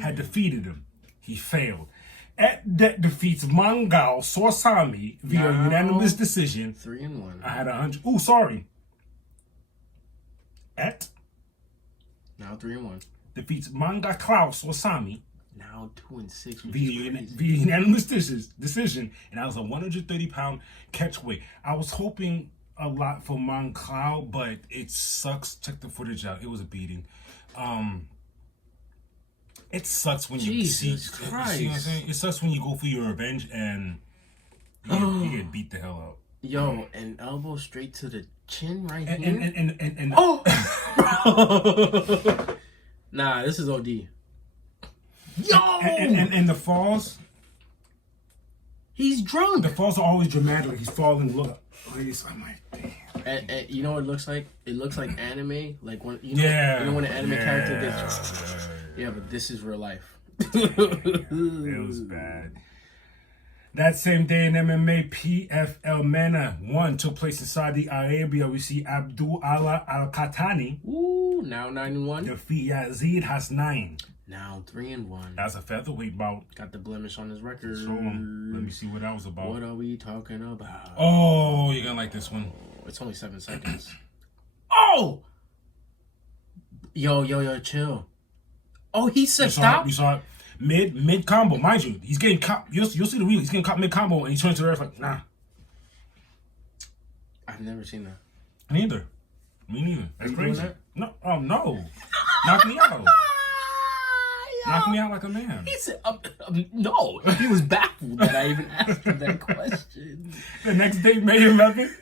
had defeated him. He failed. Et defeats Mangal Sorsami via unanimous decision. 3-1. I had 100. Oh, sorry. Et Now 3-1. defeats Manga Klaus Sorsami Now 2-6 via unanimous decision, and that was a 130-pound catchweight. I was hoping a lot for Manga Klaus, but it sucks. Check the footage out. It was a beating. It sucks when you see what I'm saying? It sucks when you go for your revenge and you get beat the hell out. Yo, an elbow straight to the chin right here. And oh! Nah, this is OD. Yo! And the falls. He's drunk. The falls are always dramatic. He's falling. Look, I'm like, damn. And you know what it looks like? It looks like anime. Like when you know when an anime character gets. Yeah, but this is real life. It was bad. That same day in MMA, PFL MENA 1 took place in Saudi Arabia. We see Abdul Allah Al-Qatani. Ooh, now 9-1. Defeat Yazid Hasnain. Now 3-1. That's a featherweight bout. Got the blemish on his record. Show him. Let me see what that was about. What are we talking about? Oh, you're gonna like this one. It's only 7 seconds. Oh! Yo, chill. Oh, he said stop? We saw it. Mid combo, mind you. He's getting caught. You'll see the reel. He's getting caught mid combo, and he turns to the ref like, nah. I've never seen that. Me neither. That's you crazy. doing that? No, no. Knock me out. Knock me out like a man. He said, no. He was baffled that I even asked him that question. The next day, May 11th,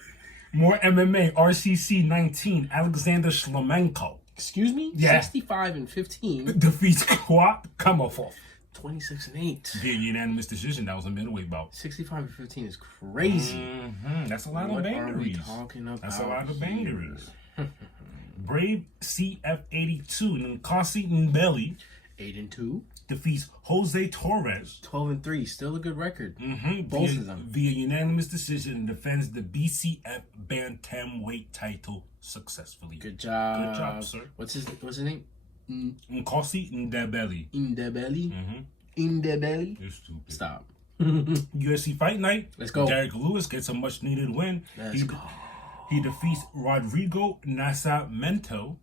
more MMA. RCC 19. Alexander Shlemenko. Excuse me? Yeah. 65-15. Defeats Kwat Kamafov. 26-8. Via unanimous decision. That was a middleweight bout. 65-15 is crazy. Mm-hmm. That's a lot What of are we bangeries. talking about? That's a lot of bangeries. Brave CF82 Nkasi Mbeli 8-2. defeats Jose Torres. 12-3. Still a good record. Mm-hmm. Both of them. Via unanimous decision and defends the BCF Bantamweight title successfully. Good job. Good job, sir. What's his name? Nkasi Ndebeli. Indebeli. Mm-hmm. Indebeli. You're stupid. Stop. UFC Fight Night. Let's go. Derek Lewis gets a much needed win. Let's go. He defeats Rodrigo Nascimento.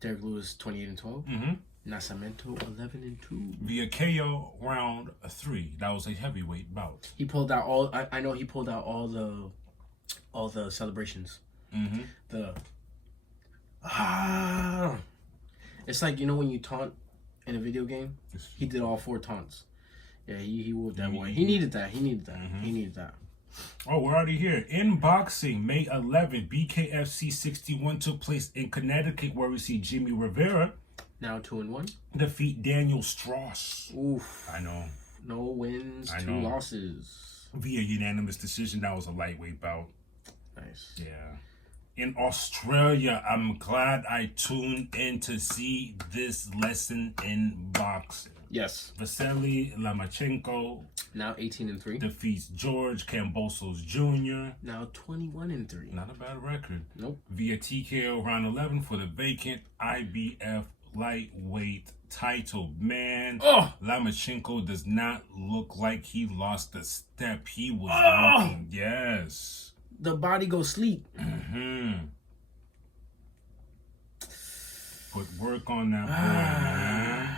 Derek Lewis 28-12. Mm-hmm. Nascimento 11-2. Via KO round 3. That was a heavyweight bout. He pulled out all. I know he pulled out all the celebrations. Mm-hmm. It's like, you know when you taunt in a video game. He did all 4 taunts. Yeah, he whooped that boy. He needed that. He needed that. Mm-hmm. He needed that. Oh, we're already here. In boxing, May 11th, BKFC 61 took place in Connecticut, where we see Jimmy Rivera Now 2-1. defeat Daniel Strauss. Oof. I know. No wins, I 2 know. losses. Via unanimous decision. That was a lightweight bout. Nice. Yeah. In Australia, I'm glad I tuned in to see this lesson in boxing. Yes. Vasily Lomachenko Now 18-3. defeats George Kambosos Jr. Now 21-3. Not a bad record. Nope. Via TKO round 11 for the vacant IBF lightweight title. Man, Lomachenko does not look like he lost a step. He was looking, yes. The body goes sleep. Mm-hmm. Put work on that boy, man.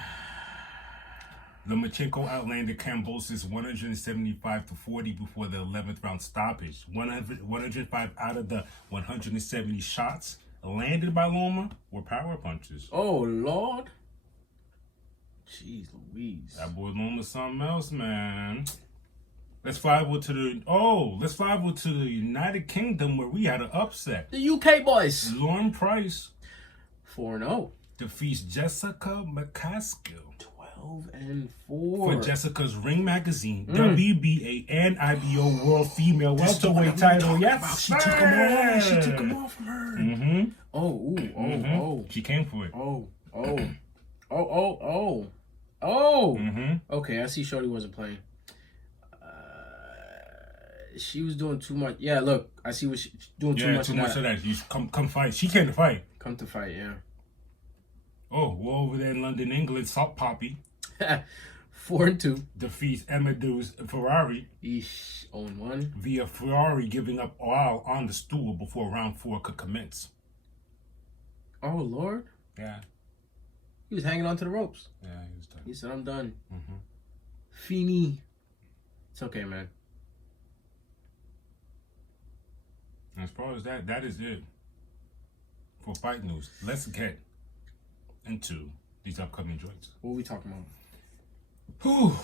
Lomachenko outlanded Kambosos 175-40 before the 11th round stoppage. 105 out of the 170 shots landed by Loma were power punches. Oh, Lord. Jeez Louise. That boy Loma's something else, man. Let's fly over to the United Kingdom where we had an upset. The UK boys. Lauren Price 4-0. defeats Jessica McCaskill. 12-4. For Jessica's Ring Magazine, WBA, and IBO World Female Welterweight title. Yes, she took them all. She took them all from her. Mm-hmm. Oh. She came for it. Oh. Mm-hmm. Okay, I see Shorty wasn't playing. She was doing too much. Yeah, look, I see what she's doing too much. Too much of that. You come fight. She came to fight. Come to fight, yeah. Oh, we're over there in London, England. Salt Poppy 4-2. defeats Amadou's Ferrari. 0-1. Via Ferrari giving up while on the stool before round 4 could commence. Oh, Lord. Yeah. He was hanging on to the ropes. Yeah, he was done. He said, I'm done. Mm-hmm. Fini. It's okay, man. As far as that is it for fight news. Let's get into these upcoming joints. What are we talking about? Whew.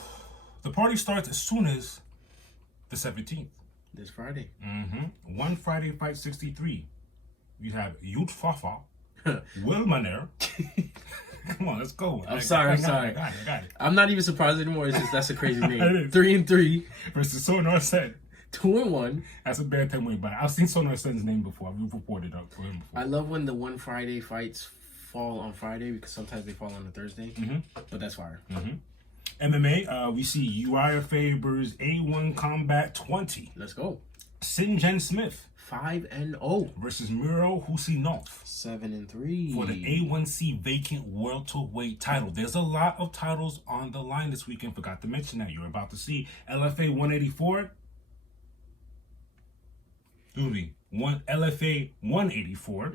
The party starts as soon as the 17th. This Friday. Mm-hmm. One Friday Fight 63. You have Yut Fafa, Will Manner. Come on, let's go. I'm sorry. I got it. I'm not even surprised anymore. It's just that's a crazy name. It is. 3-3. Versus Sonar Sen. 2-1. That's a bantamweight fight. I've seen Sonar Sen's name before. We've reported up for him before. I love when the one Friday fights fall on Friday because sometimes they fall on a Thursday. Mm-hmm. But that's fire. Mm-hmm. MMA, we see Uriah Faber's A1 Combat 20. Let's go. Sinjen Smith 5-0 versus Miro Husinov 7-3 for the A1C vacant welterweight title. There's a lot of titles on the line this weekend. Forgot to mention that. You're about to see LFA 184. LFA 184.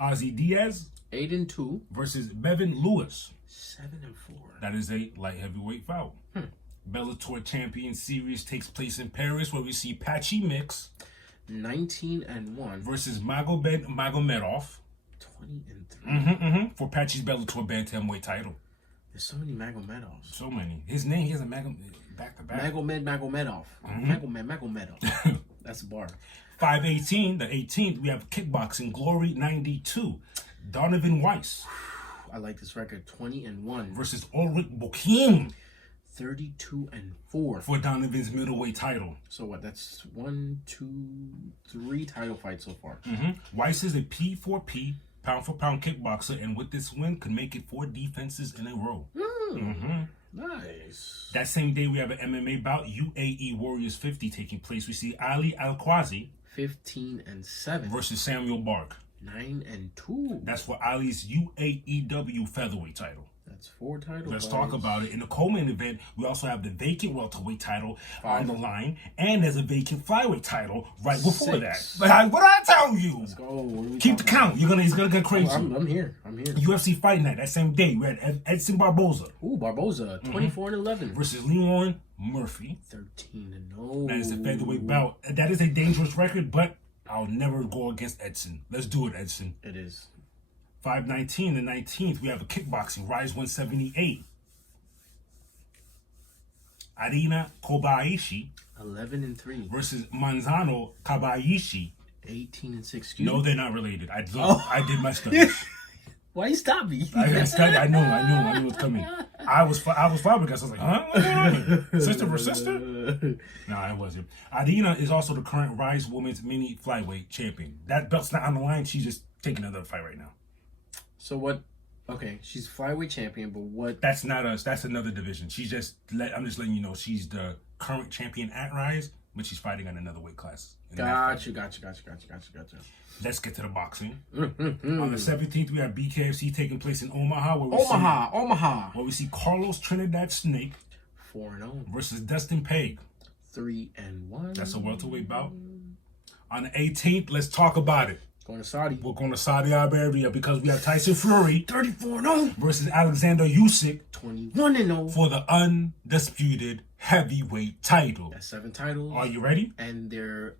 Ozzy Diaz 8-2 versus Bevan Lewis 7-4. That is a light heavyweight bout. Bellator Champion Series takes place in Paris where we see Patchy Mix 19-1 versus Magomedov 20-3. for Patchy's Bellator Bantamweight title. There's so many Magomedovs. So many. His name, he has a back to back. Magomedov. Magomedov. That's a bar. 5/18, the 18th, we have Kickboxing Glory 92. Donovan Weiss I like this record. 20-1 versus Ulrich Bokim 32-4 for Donovan's middleweight title. So what? That's 1, 2, 3 title fights so far. Weiss is a P4P, pound for pound kickboxer, and with this win could make it 4 defenses in a row. Nice. That same day, we have an MMA bout, UAE Warriors 50 taking place. We see Ali Al-Qazi 15-7 versus Samuel Bark. 9-2. That's for Ali's UAEW featherweight title. That's 4 titles. Let's talk about it. In the co-main event, we also have the vacant welterweight title on the line, and there's a vacant flyweight title right before 6. that. But what did I tell you? Let's go. Keep the count. He's gonna get crazy. I'm here. UFC Fight Night that same day. We had Edson Barboza. Ooh, Barboza, 24-11 versus Leon Murphy. 13-0. That is a featherweight bout. That is a dangerous record, but I'll never go against Edson. Let's do it, Edson. It is. 5/19, the 19th, we have a kickboxing, Rise 178. Arina Kobayashi 11-3 versus Manzano Kabayashi. 18-6. No, they're not related. I did my studies. Why you stop me? I studied. I knew what's coming. I was flabbergasted. I was like, huh? What's going on? Sister for sister? No, it wasn't. Arina is also the current Rise Women's Mini Flyweight Champion. That belt's not on the line. She's just taking another fight right now. So what? Okay, she's flyweight champion, but what? That's not us. That's another division. I'm just letting you know she's the current champion at Rise, but she's fighting on another weight class. Gotcha. Let's get to the boxing. On the 17th, we have BKFC taking place in Omaha. Where we see Carlos Trinidad Snake 4-0 versus Dustin Peg 3-1. That's a welterweight bout. On the 18th, let's talk about it. Going to Saudi. We're going to Saudi Arabia because we have Tyson Fury 34-0 versus Alexander Usyk 21-0 for the undisputed heavyweight title. That's 7 titles. Are you ready? And their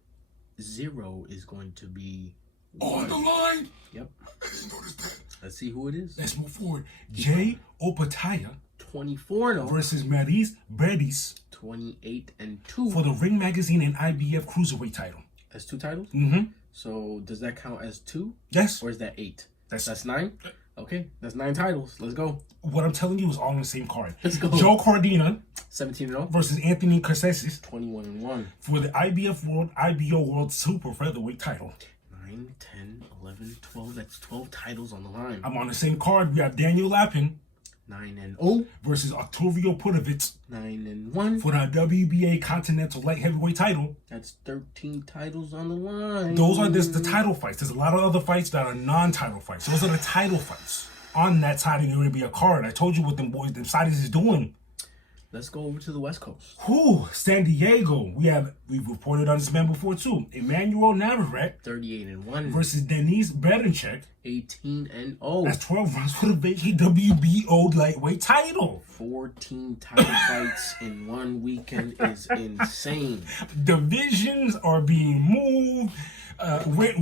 0 is going to be On the line. Yep. I didn't notice that. Let's see who it is. Let's move forward. Jay Opataya 24-0 versus Maurice Bredis 28-2 for the Ring Magazine and IBF Cruiserweight title. That's 2 titles. Mm-hmm. So does that count as 2? Yes. Or is that 8? That's 9. Okay, that's 9 titles. Let's go. What I'm telling you is all on the same card. Let's go. Joe Cordina 17-0 versus Anthony Carcassis 21-1 for the IBF World IBO World Super Featherweight title. 9, 10, 11, 12. That's 12 titles on the line. I'm on the same card. We have Daniel Lappin 9-0 versus Octavio Putovitz 9-1 for the WBA Continental Light Heavyweight title. That's 13 titles on the line. Those are the title fights. There's a lot of other fights that are non-title fights. Those are the title fights on that Saudi Arabia card. I told you what them boys, them Saudis is doing. Let's go over to the West Coast. Whew, San Diego. We've reported on this man before too. Emmanuel Navarrete 38-1 versus Denise Berencek. 18-0. That's 12 rounds for the vacant WBO lightweight title. 14 title fights in one weekend is insane. Divisions are being moved.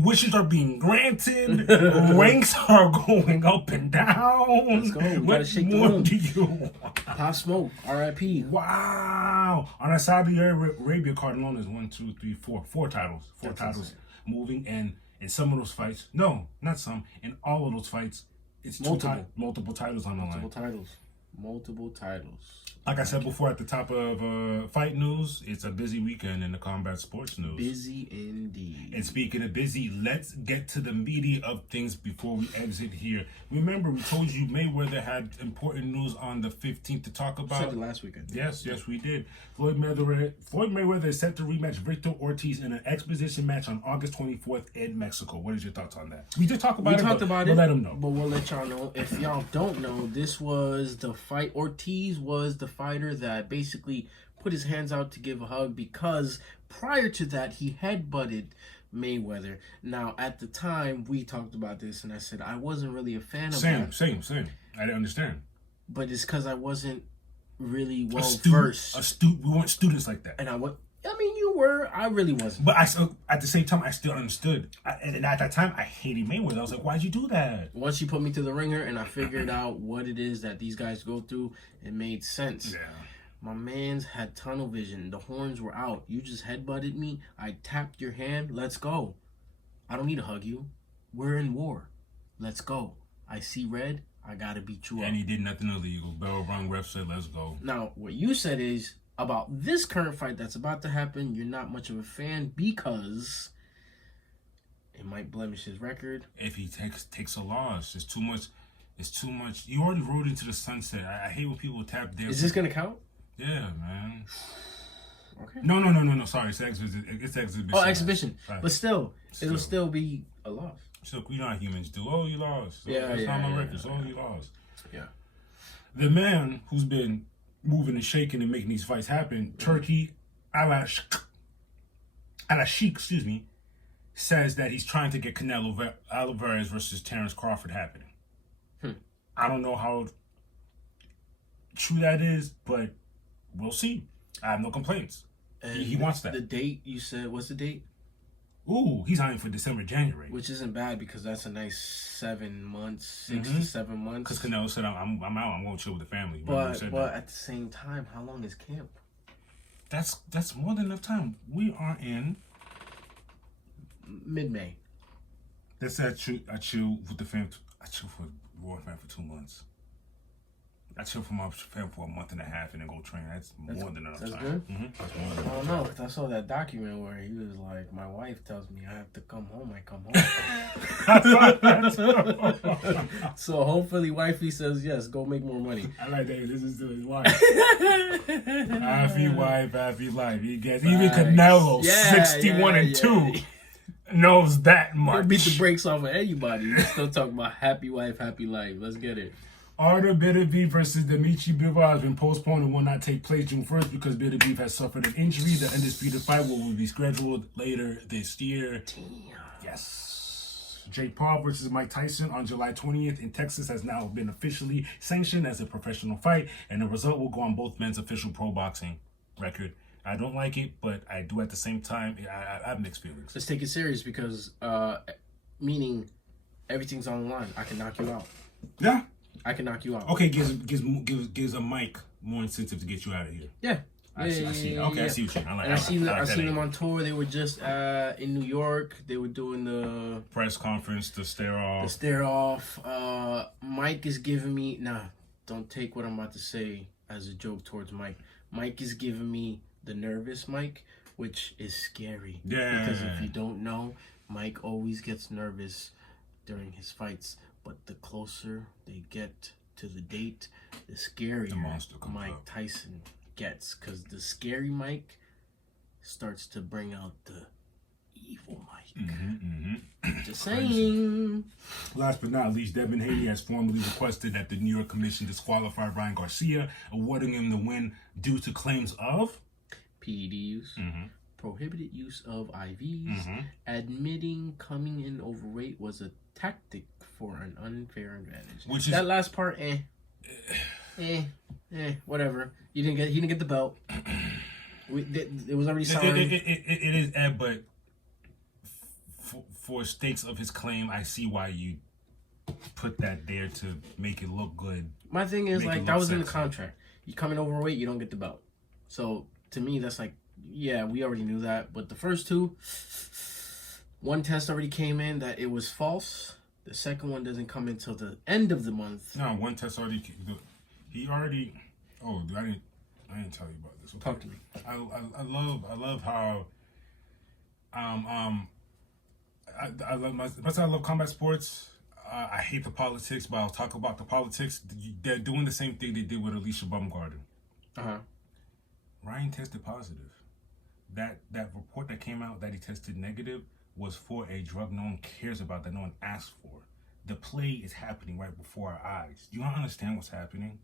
Wishes are being granted. Ranks are going up and down. Let's go. We gotta shake the What room. do you want? Pop Smoke, R.I.P. Wow. On a Saudi Arabia card alone is 1, 2, 3, 4. 4 titles. 4 That's titles insane. moving. And in some of those fights, no, not some. In all of those fights, it's multiple titles on the line. Multiple titles. Like I said before at the top of fight news, it's a busy weekend in the combat sports news. Busy indeed. And speaking of busy, let's get to the meaty of things before we exit here. Remember, we told you Mayweather had important news on the 15th to talk about. Said it last weekend. Yes, we did. Floyd Mayweather is set to rematch Victor Ortiz in an exposition match on August 24th in Mexico. What is your thoughts on that? We did talk about it. We'll let them know. But we'll let y'all know. If y'all don't know, this was the fight. Ortiz was the fighter that basically put his hands out to give a hug because prior to that, he headbutted Mayweather. Now, at the time, we talked about this, and I said I wasn't really a fan of that. Same. I didn't understand. But it's because I wasn't really well-versed. We weren't students like that. And I mean, you were. I really wasn't. But at the same time, I still understood. And at that time, I hated Mayweather. I was like, why'd you do that? Once you put me to the ringer and I figured out what it is that these guys go through, it made sense. Yeah. My man's had tunnel vision. The horns were out. You just headbutted me. I tapped your hand. Let's go. I don't need to hug you. We're in war. Let's go. I see red. I gotta beat you up. And he did nothing illegal. Bell rung, ref said, let's go. Now, what you said is about this current fight that's about to happen, you're not much of a fan because it might blemish his record. If he takes a loss, it's too much. You already rode into the sunset. I hate when people tap their... Is this gonna count? Yeah, man. Okay. No. Sorry, it's exhibition. Oh, exhibition. Right. But still, it'll still be a loss. So you know how humans do. Oh, you lost. That's not my record. So you lost. Yeah. The man who's been moving and shaking and making these fights happen, Turkey Alashik, says that he's trying to get Canelo Alvarez versus Terence Crawford happening. I don't know how true that is, but we'll see. I have no complaints. And he wants that. The date you said, what's the date? Ooh, he's eyeing for December, January. Which isn't bad because that's a nice 7 months, 6 to 7 months. Because Canelo said, I'm out, I'm going to chill with the family. But at the same time, how long is camp? That's more than enough time. We are in mid-May. That's I chill with the fam. I chill for Roy fan for 2 months. I chill for my fam for a month and a half and then go train. That's more than enough time. That's good? Mm-hmm. That's more than I enough don't know, because I saw that document where he was like, my wife tells me I have to come home, I come home. So hopefully wifey says, yes, go make more money. I like that. This is to his wife. Happy wife, happy life. He gets even Canelo, 61-2, knows that much. He'll beat the brakes off of anybody. We're still talking about happy wife, happy life. Let's get it. Artur Beterbiev versus Dimitri Bivol has been postponed and will not take place June 1st because Beterbiev has suffered an injury. The undisputed fight will be scheduled later this year. Damn. Yes. Jake Paul versus Mike Tyson on July 20th in Texas has now been officially sanctioned as a professional fight, and the result will go on both men's official pro boxing record. I don't like it, but I do at the same time. I have mixed feelings. Let's take it serious because, meaning everything's on the line. I can knock you out. Yeah. I can knock you out. Okay, gives a mic more incentive to get you out of here. Yeah. I see. Okay, I see what you mean. I seen them on tour. They were just in New York. They were doing the press conference, the stare off. Mike is giving me don't take what I'm about to say as a joke towards Mike. Mike is giving me the nervous Mike, which is scary. Yeah. Because if you don't know, Mike always gets nervous during his fights. But the closer they get to the date, the scarier the monster Mike up. Tyson gets, because the scary Mike starts to bring out the evil Mike. Just saying. Last but not least, Devin Haney has formally requested that the New York Commission disqualify Ryan Garcia, awarding him the win due to claims of PED use, prohibited use of IVs, admitting coming in overweight was a tactic for an unfair advantage. Which is that last part, whatever. He didn't get the belt. It was already signed. It is, but for stakes of his claim, I see why you put that there to make it look good. My thing is, like, that was in the contract. You come in overweight, you don't get the belt. So to me, that's like, yeah, we already knew that. But the first two, one test already came in that it was false. The second one doesn't come until the end of the month. No, one test already. He already. Oh, I didn't tell you about this. Okay. Talk to me. I love how. I love combat sports. I hate the politics, but I'll talk about the politics. They're doing the same thing they did with Alicia Baumgarten. Ryan tested positive. That report that came out that he tested negative was for a drug no one cares about, that no one asked for. The play is happening right before our eyes. You don't understand what's happening?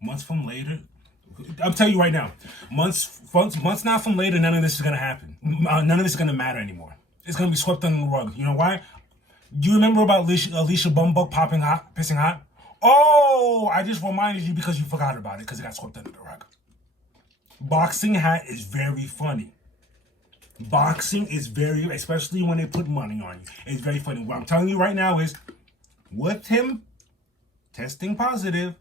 Months from later, I'm telling you right now, months now from later, none of this is going to happen. None of this is going to matter anymore. It's going to be swept under the rug. You know why? Do you remember about Alicia Bumbug pissing hot? Oh, I just reminded you because you forgot about it because it got swept under the rug. Boxing hat is very funny. Boxing is very, especially when they put money on you, it's very funny. What I'm telling you right now is, with him testing positive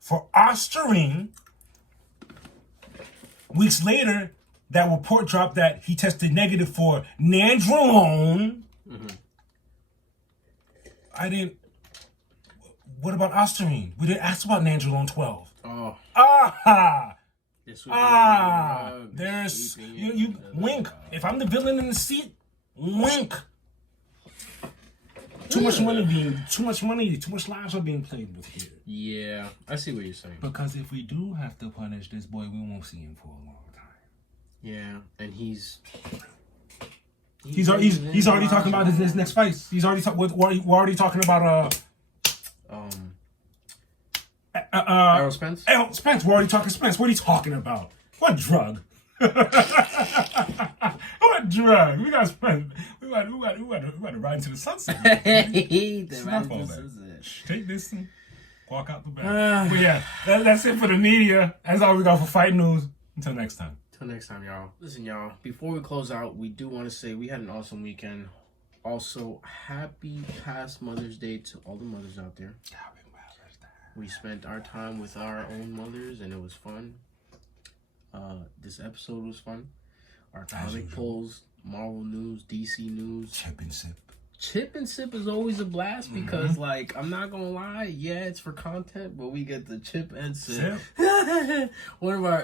for Ostarine, weeks later, that report dropped that he tested negative for nandrolone. What about Ostarine? We didn't ask about nandrolone 12. There's you wink. If I'm the villain in the seat, wink. Too much lives are being played with here. Yeah, I see what you're saying. Because if we do have to punish this boy, we won't see him for a long time. Yeah, and he's already talking about his next fights. We're already talking about Errol Spence? Errol Spence. We're already talking Spence. What are you talking about? What drug? What drug? We got Spence. We got to ride into the sunset. Take this and walk out the back. But yeah, that's it for the media. That's all we got for fight news. Until next time. Till next time, y'all. Listen, y'all, before we close out, we do want to say we had an awesome weekend. Also, happy past Mother's Day to all the mothers out there. Happy Mother's Day. We spent our time with our own mothers, and it was fun. This episode was fun. Our comic pulls, Marvel news, DC news. Chip and sip. Chip and sip is always a blast because, like, I'm not gonna lie, yeah, it's for content, but we get the chip and sip.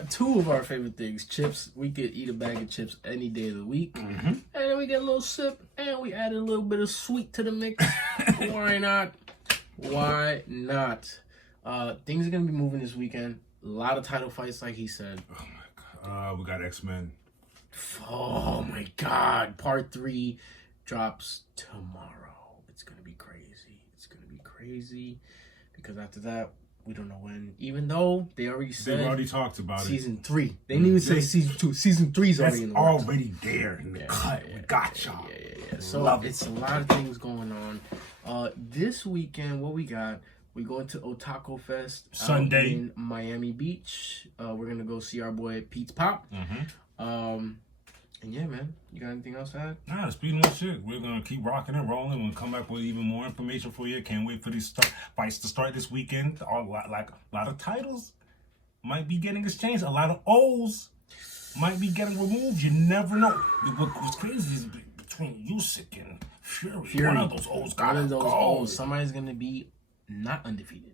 Two of our favorite things, chips. We could eat a bag of chips any day of the week, and then we get a little sip, and we add a little bit of sweet to the mix. Why not? Why not? Things are gonna be moving this weekend. A lot of title fights, like he said. Oh my god, we got X-Men. Oh my god, part 3 drops tomorrow. It's gonna be crazy. It's gonna be crazy because after that we don't know when. Even though they already said They've already talked about season 3. They didn't even say season 2. Season 3 is That's already in the works. already there in the cut. We got y'all. So it's a lot of things going on. This weekend, what we got? We going to Otaco Fest Sunday in Miami Beach. We're gonna go see our boy Pete's Pop. And yeah, man, you got anything else to add? Nah, speaking of shit, we're gonna keep rocking and rolling. We'll come back with even more information for you. Can't wait for these fights to start this weekend. A lot of titles might be getting exchanged. A lot of O's might be getting removed. You never know. What's crazy is between Usyk and Fury. One of those O's gotta go. Somebody's gonna be not undefeated.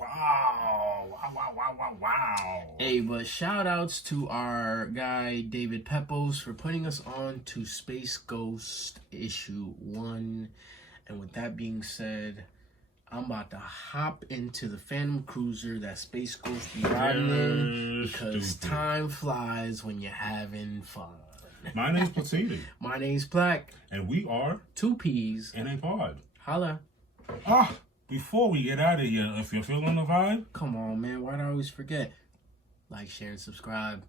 Wow. Hey, but shout outs to our guy David Pepos for putting us on to Space Ghost issue 1. And with that being said, I'm about to hop into the Phantom Cruiser that Space Ghost be riding in, because time flies when you're having fun. My name's Platini. My name's Plaque. And we are 2 P's in a pod. Holla. Before we get out of here, if you're feeling the vibe, come on, man. Why do I always forget? Like, share, and subscribe.